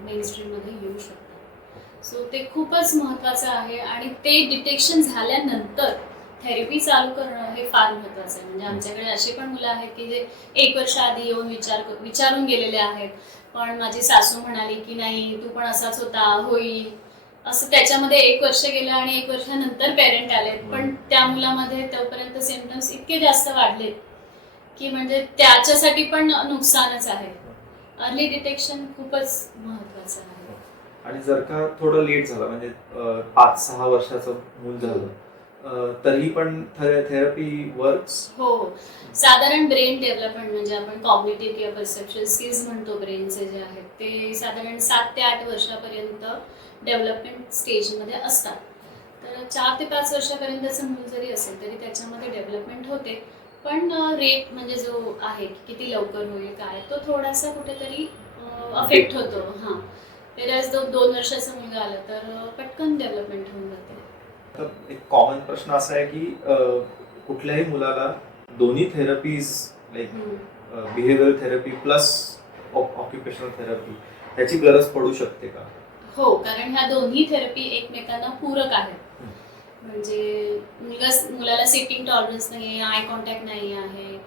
मेनस्ट्रीममध्ये येऊ शकतात. सो ते खूपच महत्त्वाचं आहे आणि ते डिटेक्शन झाल्यानंतर थेरपी चालू करणं हे फार महत्त्वाचं आहे. म्हणजे आमच्याकडे अशी पण मुलं आहेत की जे 1 वर्ष आधी येऊन विचारून गेलेले आहेत, पण माझी सासू म्हणाली की नाही तू पण असाच होता, होईल असं. त्याच्यामध्ये 1 वर्ष गेलं आणि 1 वर्षानंतर पेरेंट आलेत, पण त्या मुलामध्ये तोपर्यंत सिम्पटम्स इतके जास्त वाढलेत की म्हणजे त्याच्यासाठी पण नुकसानच आहे. अर्ली डिटेक्शन खूपच महत्त्वाचं आहे. आणि जर का थोडं लेट झालं म्हणजे 5-6 वर्षाचं मूल झालं तरी पण थेरपी वर्क्स. हो हो. साधारण ब्रेन डेव्हलपमेंट म्हणजे आपण कॉग्निटिव्ह किंवा परसेप्शन स्किल्स म्हणतो ब्रेनचे जे आहेत ते साधारण 7 ते 8 वर्षापर्यंत डेव्हलपमेंट स्टेजमध्ये असतात. तर 4 ते 5 वर्षापर्यंतचं मूल जरी असेल तरी त्याच्यामध्ये डेव्हलपमेंट होते. पण रेट म्हणजे जो आहे की किती लवकर होईल काय तो थोडासा कुठेतरी अफेक्ट होतो. हां. वेराज 2 वर्षाचा मुलगा आला तर पटकन डेव्हलपमेंट होऊन जाते. तर एक कॉमन प्रश्न असा आहे की कुठल्याही मुलाला दोन्ही therapies like behavioural therapy plus occupational therapy त्याची गरज पडू शकते का? हो, कारण ह्या दोन्ही थेरपी एकमेकांना पूरक आहेत. म्हणजे मुलाला सिटिंग टॉलरन्स नाही आहे, आय कॉन्टॅक्ट नाही आहे,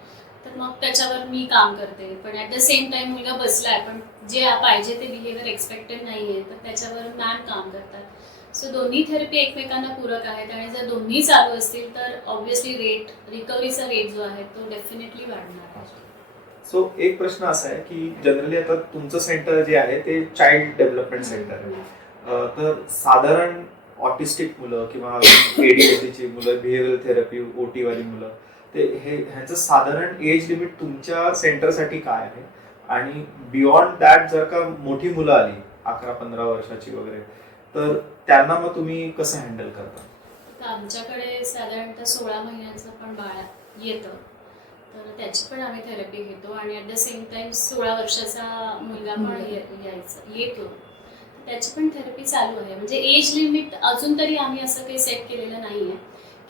तर मग त्याच्यावर मी काम करते. पण ॲट द सेम टाइम मुलगा बसलाय पण जे पाहिजे ते बिहेवियर एक्सपेक्टेड नाही आहे, तर त्याच्यावर मॅम काम करतात. सो दोन्ही थेरपी एकमेकांना पूरक आहेत आणि जर दोन्ही चालू असतील तर ऑब्व्हियसली रिकव्हरीचा रेट जो आहे तो डेफिनेटली वाढणार आहे. सो एक प्रश्न असा आहे की जनरली आता तुमचं सेंटर जे आहे ते चाइल्ड डेव्हलपमेंट सेंटर आहे. तर साधारण ऑटिस्टिक मुलं किंवा ADHDची मुलं, बिहेवियरल थेरपी OT वाली मुलं, ते ह्यांचं साधारण एज लिमिट तुमच्या सेंटरसाठी काय आहे? आणि बियॉन्ड दॅट जर का मोठी मुलं आली 11-15 वर्षाची वगैरे तर त्यांना मग तुम्ही कसं हँडल करता? तर आमच्याकडे साधारणतः 16 महिन्याचं पण बाळ येतं, तर त्याची पण आम्ही थेरपी घेतो आणि ॲट द सेम टाइम 16 वर्षाचा मुलगा पण येतो, त्याची पण थेरपी चालू आहे. म्हणजे एज लिमिट अजून तरी आम्ही असं काही सेट केलेलं नाही आहे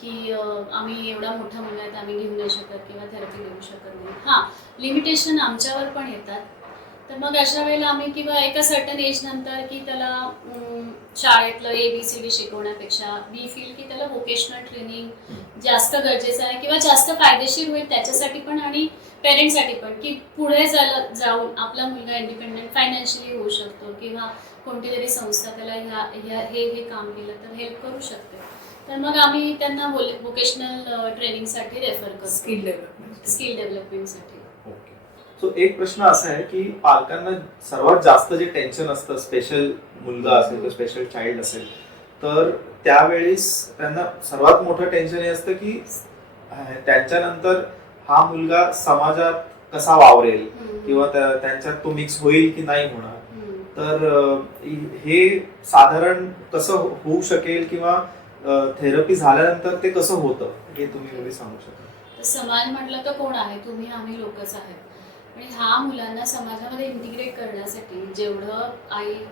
की आम्ही एवढा मोठा मुलगा आहे तर आम्ही घेऊ नाही शकत किंवा थेरपी देऊ शकत नाही. हां, लिमिटेशन आमच्यावर पण येतात. तर मग अशा वेळेला आम्ही किंवा एका सर्टन एज नंतर की त्याला शाळेतलं ABCD शिकवण्यापेक्षा वी फील की त्याला व्होकेशनल ट्रेनिंग जास्त गरजेचं आहे किंवा जास्त फायदेशीर होईल त्याच्यासाठी पण आणि पेरेंट्ससाठी पण, की पुढे जाऊन आपला मुलगा इंडिपेंडेंट फायनान्शियली होऊ शकतो किंवा कोणती तरी संस्था त्याला हे काम केलं तर हेल्प करू शकते. तर मग आम्ही त्यांना व्होकेशनल ट्रेनिंगसाठी रेफर करतो, स्किल डेव्हलपमेंटसाठी. ओके. सो एक प्रश्न असा आहे की पालकांना सर्वात जास्त जे टेन्शन असतं, स्पेशल मुलगा असेल किंवा स्पेशल चाइल्ड असेल तर त्यावेळेस त्यांना सर्वात मोठं टेन्शन हे असतं की त्यांच्यानंतर हा मुलगा समाजात कसा वावरेल किंवा त्यांच्यात तो मिक्स होईल की नाही होणार. तर हे साधारण कसं होऊ शकेल किंवा थेरपी झाल्यानंतर ते कसं होतं हे तुम्ही थोडी सांगू शकाल? तर समाज म्हटलं तर कोण आहे? तुम्ही आम्ही लोकच आहेत. आणि ह्या मुलांना समाजामध्ये इंटिग्रेट करण्यासाठी जेवढं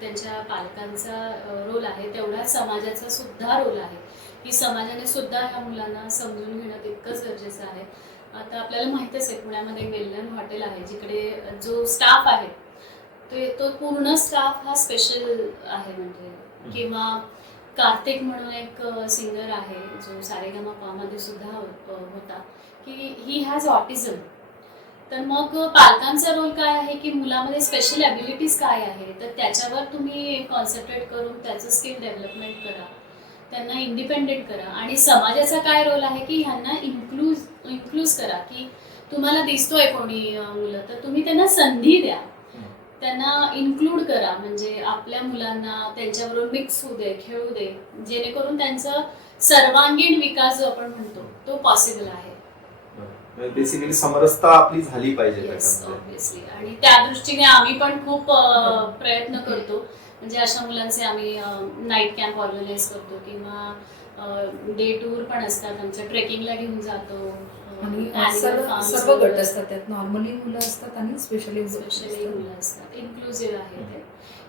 त्यांच्या पालकांचा रोल आहे तेवढाच समाजाचा सुद्धा रोल आहे, की समाजाने सुद्धा ह्या मुलांना समजून घेणं तितकंच गरजेचं आहे. आता आपल्याला माहीतच आहे पुण्यामध्ये वेलन हॉटेल आहे जिकडे जो स्टाफ आहे तो पूर्ण स्टाफ हा स्पेशल आहे. म्हणजे किंवा कार्तिक म्हणून एक सिंगर आहे जो सारेगामापामध्ये सुद्धा होता, की ही हॅज ऑटिझम. तर मग पालकांचा रोल काय आहे की मुलामध्ये स्पेशल ॲबिलिटीज काय आहे तर त्याच्यावर तुम्ही कॉन्सन्ट्रेट करून त्याचं स्किल डेव्हलपमेंट करा, त्यांना इंडिपेंडेंट करा. आणि समाजाचा काय रोल आहे की ह्यांना इन्क्लूज करा, की तुम्हाला दिसतोय कोणी मुलं तर तुम्ही त्यांना संधी द्या, त्यांना इन्क्लूड करा. म्हणजे आपल्या मुलांना त्यांच्याबरोबर मिक्स होऊ दे, खेळू दे, जेणेकरून त्यांचं सर्वांगीण विकास जो आपण म्हणतो तो पॉसिबल आहे. बेसिकली समरसता आपली झाली पाहिजे त्याच्यामध्ये. ऑब्व्हियसली. आणि त्या दृष्टीने आम्ही पण खूप प्रयत्न करतो. म्हणजे अशा मुलांचे आम्ही नाईट कॅम्प ऑर्गनाईज करतो किंवा डे टूर पण असतात आमच्या, ट्रेकिंगला घेऊन जातो. आणि सर्व गट असतात त्यात, नॉर्मली मुलं असतात आणि स्पेशली मुलं असतात. इन्क्लुझिव्ह आहे ते,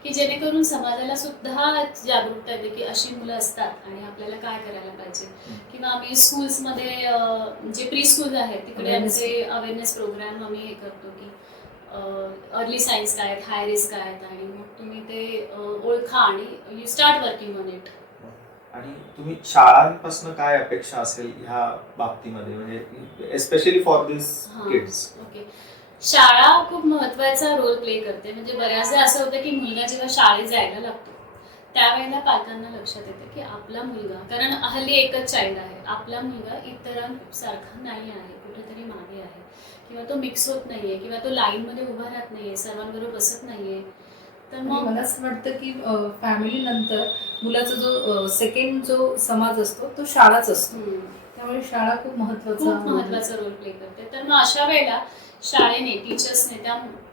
की जेणेकरून समाजाला सुद्धा जागरूकता येते की अशी मुलं असतात आणि आपल्याला काय करायला पाहिजे. किंवा आम्ही स्कूल्समध्ये जे प्री स्कूल आहेत तिकडे आमचे अवेअरनेस प्रोग्राम आम्ही हे करतो की अर्ली सायन्स काय आहेत, हाय रिस्क काय आहेत आणि मग तुम्ही ते ओळखा आणि you start working on it. आणि तुम्ही शाळांपासून काय अपेक्षा असेल ह्या बाबतीमध्ये, म्हणजे especially for this kids? Okay. शाळा खूप महत्त्वाचा रोल प्ले करते. म्हणजे बऱ्याचदा असं होतं की मुलगा जेव्हा शाळेत जायला लागतो त्यावेळेला पालकांना लक्षात येतं की आपला मुलगा, कारण हल्ली एकच चाइल्ड आहे, आपला मुलगा इतरांसारखा नाही आहे, कुठेतरी मागे आहे किंवा तो मिक्स होत नाहीये किंवा तो लाईनमध्ये उभा राहत नाहीये, सर्वांबरोबर बसत नाहीये. तर आणि मग मला असं वाटतं की फॅमिली नंतर मुलाचा जो सेकंड जो समाज असतो तो शाळाच असतो. हम्म, त्यामुळे शाळा खूप महत्वाचा खूप महत्त्वाचा रोल प्ले करते. तर मग अशा वेळेला शाळेने टीचर्सने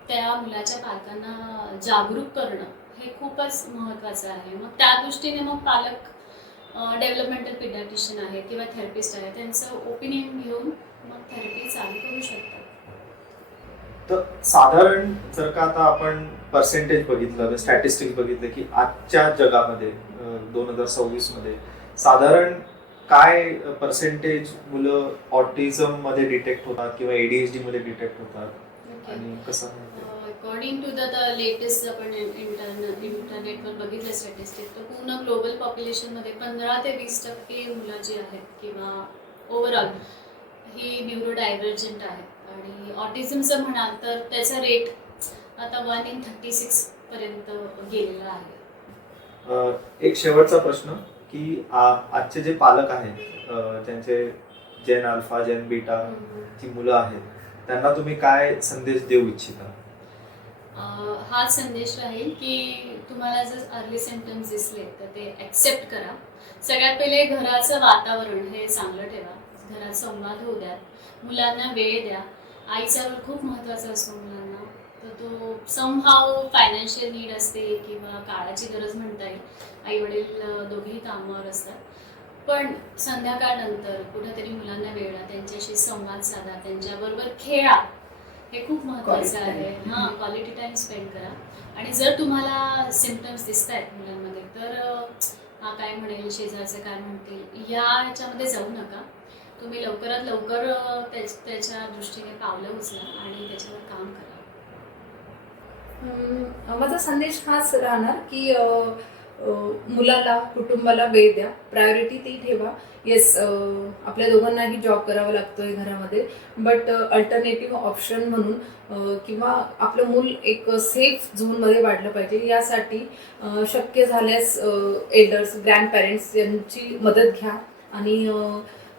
त्या मुलाच्या पालकांना जागरूक करणं हे खूपच महत्त्वाचं आहे. मग त्या दृष्टीने मग पालक डेव्हलपमेंटल पिडियाट्रिशियन आहे किंवा थेरपिस्ट आहे त्यांचं ओपिनियन घेऊन मग थेरपी चालू करू शकतात. तर साधारण जर का आता आपण पर्सेंटेज बघितलं, स्टॅटिस्टिक्स बघितलं की आजच्या जगामध्ये 2026 मध्ये साधारण काय पर्सेंटेज मुलं ऑटिझम मध्ये डिटेक्ट होतात किंवा ADHD मध्ये डिटेक्ट होतात आणि कसं? अकॉर्डिंग टू द लेटेस्ट आपण इंटरनेटवर बघितलं स्टॅटिस्टिक, तर पूर्ण ग्लोबल पॉप्युलेशनमध्ये 15 ते 20% मुलं जी आहेत किंवा ओव्हरऑल ही न्यूरो डायव्हर्जंट आहेत. आणि ऑटिझमचं म्हणाल तर त्याचा रेट आता 1 in 36 पर्यंत गेलेला आहे. एक शेवटचा प्रश्न की आजचे जे पालक आहेत त्यांचे जेन अल्फा जेन बीटा जी मुलं आहेत त्यांना तुम्ही काय संदेश देऊ इच्छिता? हा संदेश राहील की तुम्हाला जर अर्ली सिम्पटम्स दिसले तर ते ॲक्सेप्ट करा. सगळ्यात पहिले घराचं वातावरण हे चांगलं ठेवा, घरात संवाद होऊ द्या, मुलांना वेळ द्या. आईचा रोल खूप महत्त्वाचा असतो मुलांना. तर तो समहाव फायनान्शियल नीड असते किंवा काळाची गरज म्हणता येईल. आई वडील दोघेही कामावर असतात, पण संध्याकाळनंतर कुठेतरी मुलांना वेळ द्या, त्यांच्याशी संवाद साधा, त्यांच्याबरोबर खेळा. हे खूप महत्त्वाचं आहे. हां, क्वालिटी टाईम स्पेंड करा. आणि जर तुम्हाला सिम्पटम्स दिसत आहेत मुलांमध्ये तर हा काय म्हणेल, शेजारचे काय म्हणतील, याच्यामध्ये जाऊ नका. तुम्ही लवकरात लवकर त्याच्या दृष्टीने पावलं उचला आणि त्याच्यावर काम करा. माझा संदेश हाच राहणार की मुलाला कुटुंबाला वेळ द्या, प्रायोरिटी ती ठेवा. येस, आपल्या दोघांनाही जॉब करावा लागतोय घरामध्ये, बट अल्टरनेटिव्ह ऑप्शन म्हणून किंवा आपलं मूल एक सेफ झोनमध्ये वाढलं पाहिजे यासाठी शक्य झाल्यास एल्डर्स ग्रँड पॅरेंट्स यांची मदत घ्या. आणि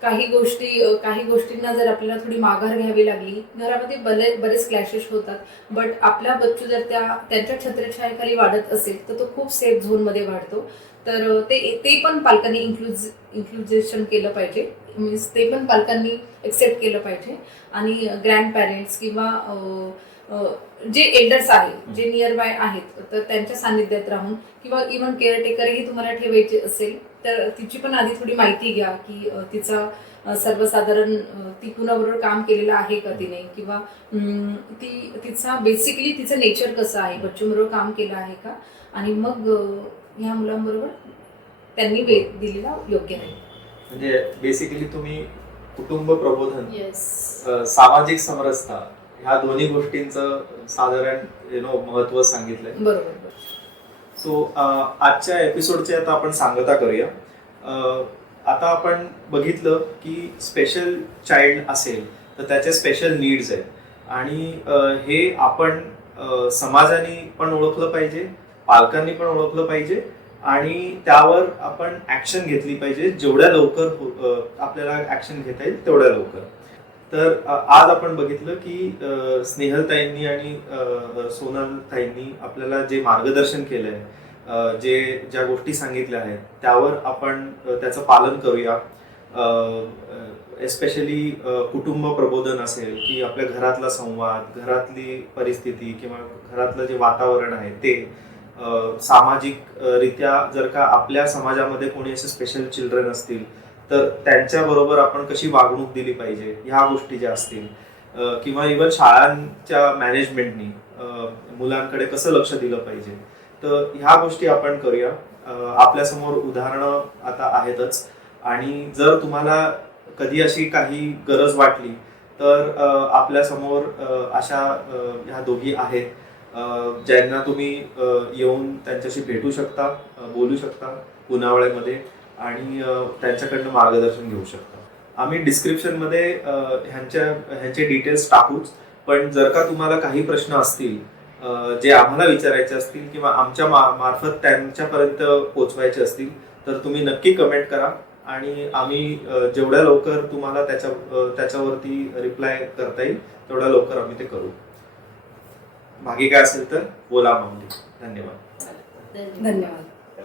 काही गोष्टींना जर आपल्याला थोडी माघार घ्यावी लागली, घरामध्ये बरेच क्लॅशेस होतात, बट आपला बच्चू जर त्यांच्या छत्रछायेखाली वाढत असेल तर तो खूप सेफ झोनमध्ये वाढतो. तर ते पण पालकांनी इन्क्लुजेशन केलं पाहिजे, मीन्स ते पण पालकांनी एक्सेप्ट केलं पाहिजे. आणि ग्रँड पॅरेंट्स किंवा जे एल्डर्स आहेत जे नियर बाय आहेत तर त्यांच्या सान्निध्यात राहून किंवा इव्हन केअरटेकरही तुम्हाला ठेवायचे असेल तर तिची पण आधी थोडी माहिती घ्या की तिचा सर्वसाधारण ती कुणाबरोबर काम केलेलं आहे का तिने, किंवा बेसिकली तिचं नेचर कसं आहे, बच्चूबरोबर काम केलं आहे का, आणि मग ह्या मुलांबरोबर त्यांनी वेळ दिलेला योग्य आहे. म्हणजे बेसिकली तुम्ही कुटुंब प्रबोधन, येस, सामाजिक समरसता ह्या दोन्ही गोष्टींचं साधारण महत्त्व सांगितलंय. बरोबर. सो आजच्या एपिसोडची आता आपण सांगता करूया. आता आपण बघितलं की स्पेशल चाइल्ड असेल तर त्याचे स्पेशल नीड्स आहेत आणि हे आपण समाजाने पण ओळखलं पाहिजे, पालकांनी पण ओळखलं पाहिजे आणि त्यावर आपण ॲक्शन घेतली पाहिजे. जेवढ्या लवकर आपल्याला ॲक्शन घेता येईल तेवढ्या लवकर. तर आज आपण बघितलं की स्नेहलताईंनी आणि सोनलताईंनी आपल्याला जे मार्गदर्शन केलंय, ज्या गोष्टी सांगितल्या आहेत त्यावर आपण त्याचं पालन करूया. एस्पेशली कुटुंब प्रबोधन असेल की आपल्या घरातला संवाद, घरातली परिस्थिती किंवा घरातलं जे वातावरण आहे ते, सामाजिक रित्या जर का आपल्या समाजामध्ये कोणी असे स्पेशल चिल्ड्रन असतील तर त्यांच्याबरोबर आपण कशी वागणूक दिली पाहिजे ह्या गोष्टी ज्या असतील, किंवा इव्हन शाळांच्या मॅनेजमेंटनी मुलांकडे कसं लक्ष दिलं पाहिजे, तर ह्या गोष्टी आपण करूया. आपल्यासमोर उदाहरणं आता आहेतच आणि जर तुम्हाला कधी अशी काही गरज वाटली तर आपल्यासमोर अशा ह्या दोघी आहेत ज्यांना तुम्ही येऊन त्यांच्याशी भेटू शकता, बोलू शकता पुनावळ्यामध्ये आणि त्यांच्याकडनं मार्गदर्शन घेऊ शकता. आम्ही डिस्क्रिप्शनमध्ये ह्यांचे डिटेल्स टाकूच, पण जर का तुम्हाला काही प्रश्न असतील जे आम्हाला विचारायचे असतील किंवा आमच्या मार्फत त्यांच्यापर्यंत पोचवायचे असतील तर तुम्ही नक्की कमेंट करा आणि आम्ही जेवढ्या लवकर तुम्हाला त्याच्यावरती रिप्लाय करता येईल तेवढ्या लवकर आम्ही ते करू. बाकी काय असेल तर बोला माऊली. धन्यवाद. धन्यवाद. धन्यवाद.